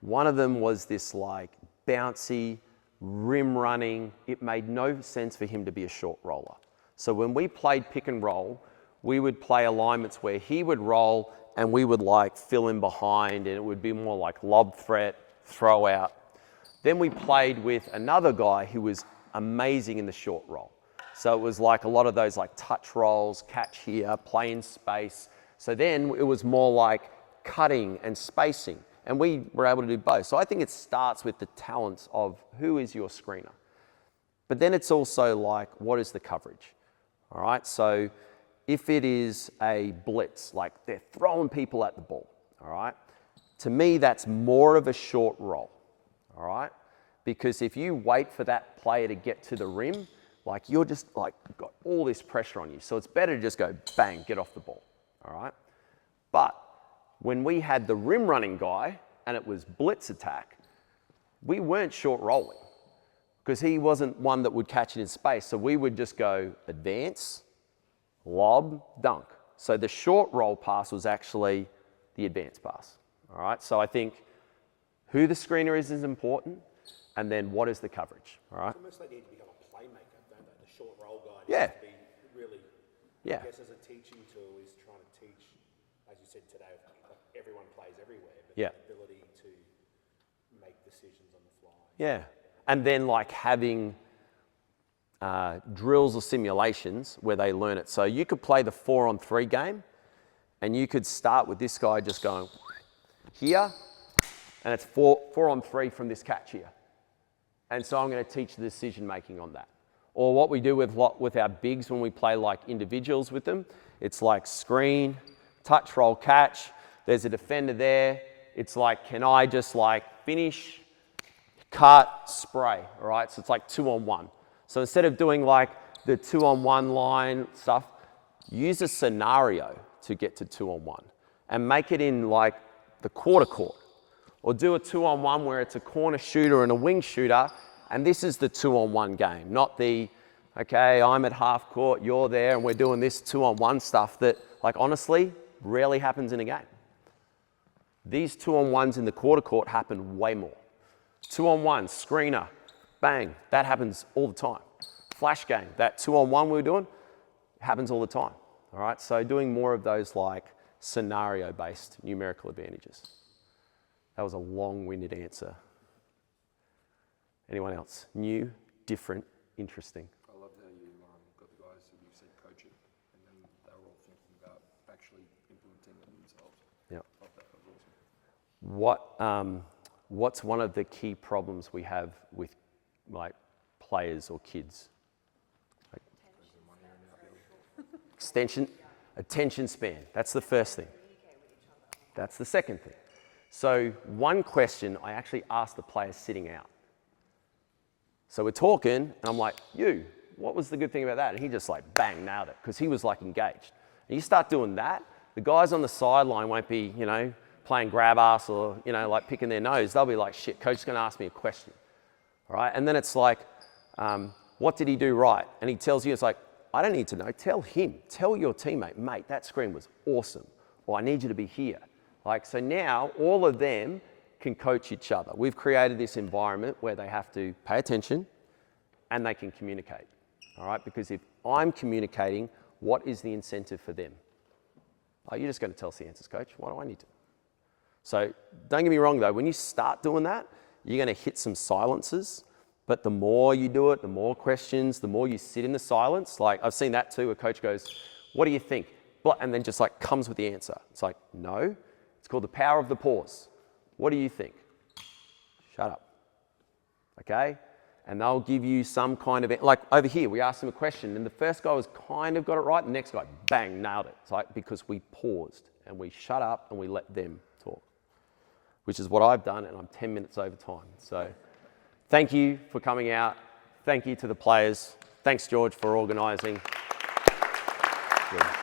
One of them was this like bouncy, rim running. It made no sense for him to be a short roller. So when we played pick and roll, we would play alignments where he would roll and we would like fill in behind, and it would be more like lob threat, throw out. Then we played with another guy who was amazing in the short roll. So it was like a lot of those like touch rolls, catch here, play in space. So then it was more like cutting and spacing. And we were able to do both. So I think it starts with the talents of who is your screener. But then it's also like, what is the coverage? All right, so if it is a blitz, like they're throwing people at the ball, all right? To me, that's more of a short roll, all right? Because if you wait for that player to get to the rim, like you're just like got all this pressure on you. So it's better to just go bang, get off the ball, all right? But when we had the rim running guy and it was blitz attack, we weren't short rolling because he wasn't one that would catch it in space. So we would just go advance, lob, dunk. So the short roll pass was actually the advance pass, all right? So I think who the screener is important, and then what is the coverage, all right? It's almost like they need to become a playmaker, don't they? The short roll guy Yeah. needs to be really, Yeah. I guess as a teaching tool, is trying to teach, as you said today, like everyone plays everywhere, but Yeah. the ability to make decisions on the fly. Yeah. And then like having drills or simulations where they learn it. So you could play the 4-on-3 game and you could start with this guy just going here, and it's 4-on-3 from this catch here. And so I'm going to teach the decision making on that. Or what we do with our bigs when we play like individuals with them, it's like screen, touch, roll, catch. There's a defender there. It's like, can I just like finish, cut, spray, all right? So it's like 2-on-1. So instead of doing like the 2-on-1 line stuff, use a scenario to get to 2-on-1 and make it in like the quarter court. Or do a 2-on-1 where it's a corner shooter and a wing shooter, and this is the 2-on-1 game, not the, okay, I'm at half court, you're there, and we're doing this 2-on-1 stuff that, like honestly, rarely happens in a game. These 2-on-1s in the quarter court happen way more. 2-on-1, screener, bang, that happens all the time. Flash game, that 2-on-1 we were doing, happens all the time, all right? So doing more of those like scenario-based numerical advantages. That was a long-winded answer. Anyone else? New, different, interesting? I loved how you got the guys who you said coaching, and then they were all thinking about actually implementing it themselves. Yeah. Love that. That was awesome. What's one of the key problems we have with like players or kids? Like, attention span. That's the first thing. That's the second thing. So one question I actually asked the players sitting out. So we're talking, and I'm like, you, what was the good thing about that? And he just like, bang, nailed it, because he was like engaged. And you start doing that, the guys on the sideline won't be, you know, playing grab ass or, you know, like picking their nose. They'll be like, shit, coach is going to ask me a question. All right, and then it's like, what did he do right? And he tells you, it's like, I don't need to know. Tell him. Tell your teammate, mate, that screen was awesome. Or I need you to be here. Like, so now all of them can coach each other. We've created this environment where they have to pay attention and they can communicate. All right, because if I'm communicating, what is the incentive for them? Oh, you're just going to tell us the answers, coach. Why do I need to? So don't get me wrong though, when you start doing that, you're going to hit some silences. But the more you do it, the more questions, the more you sit in the silence. Like I've seen that too, a coach goes, what do you think? And then just like comes with the answer. It's like, no. It's called the power of the pause. What do you think? Shut up. Okay? And they'll give you some kind of, like over here, we asked them a question and the first guy was kind of got it right. The next guy, bang, nailed it. It's like, because we paused and we shut up and we let them talk, which is what I've done, and I'm 10 minutes over time. So thank you for coming out. Thank you to the players. Thanks, George, for organising. Good.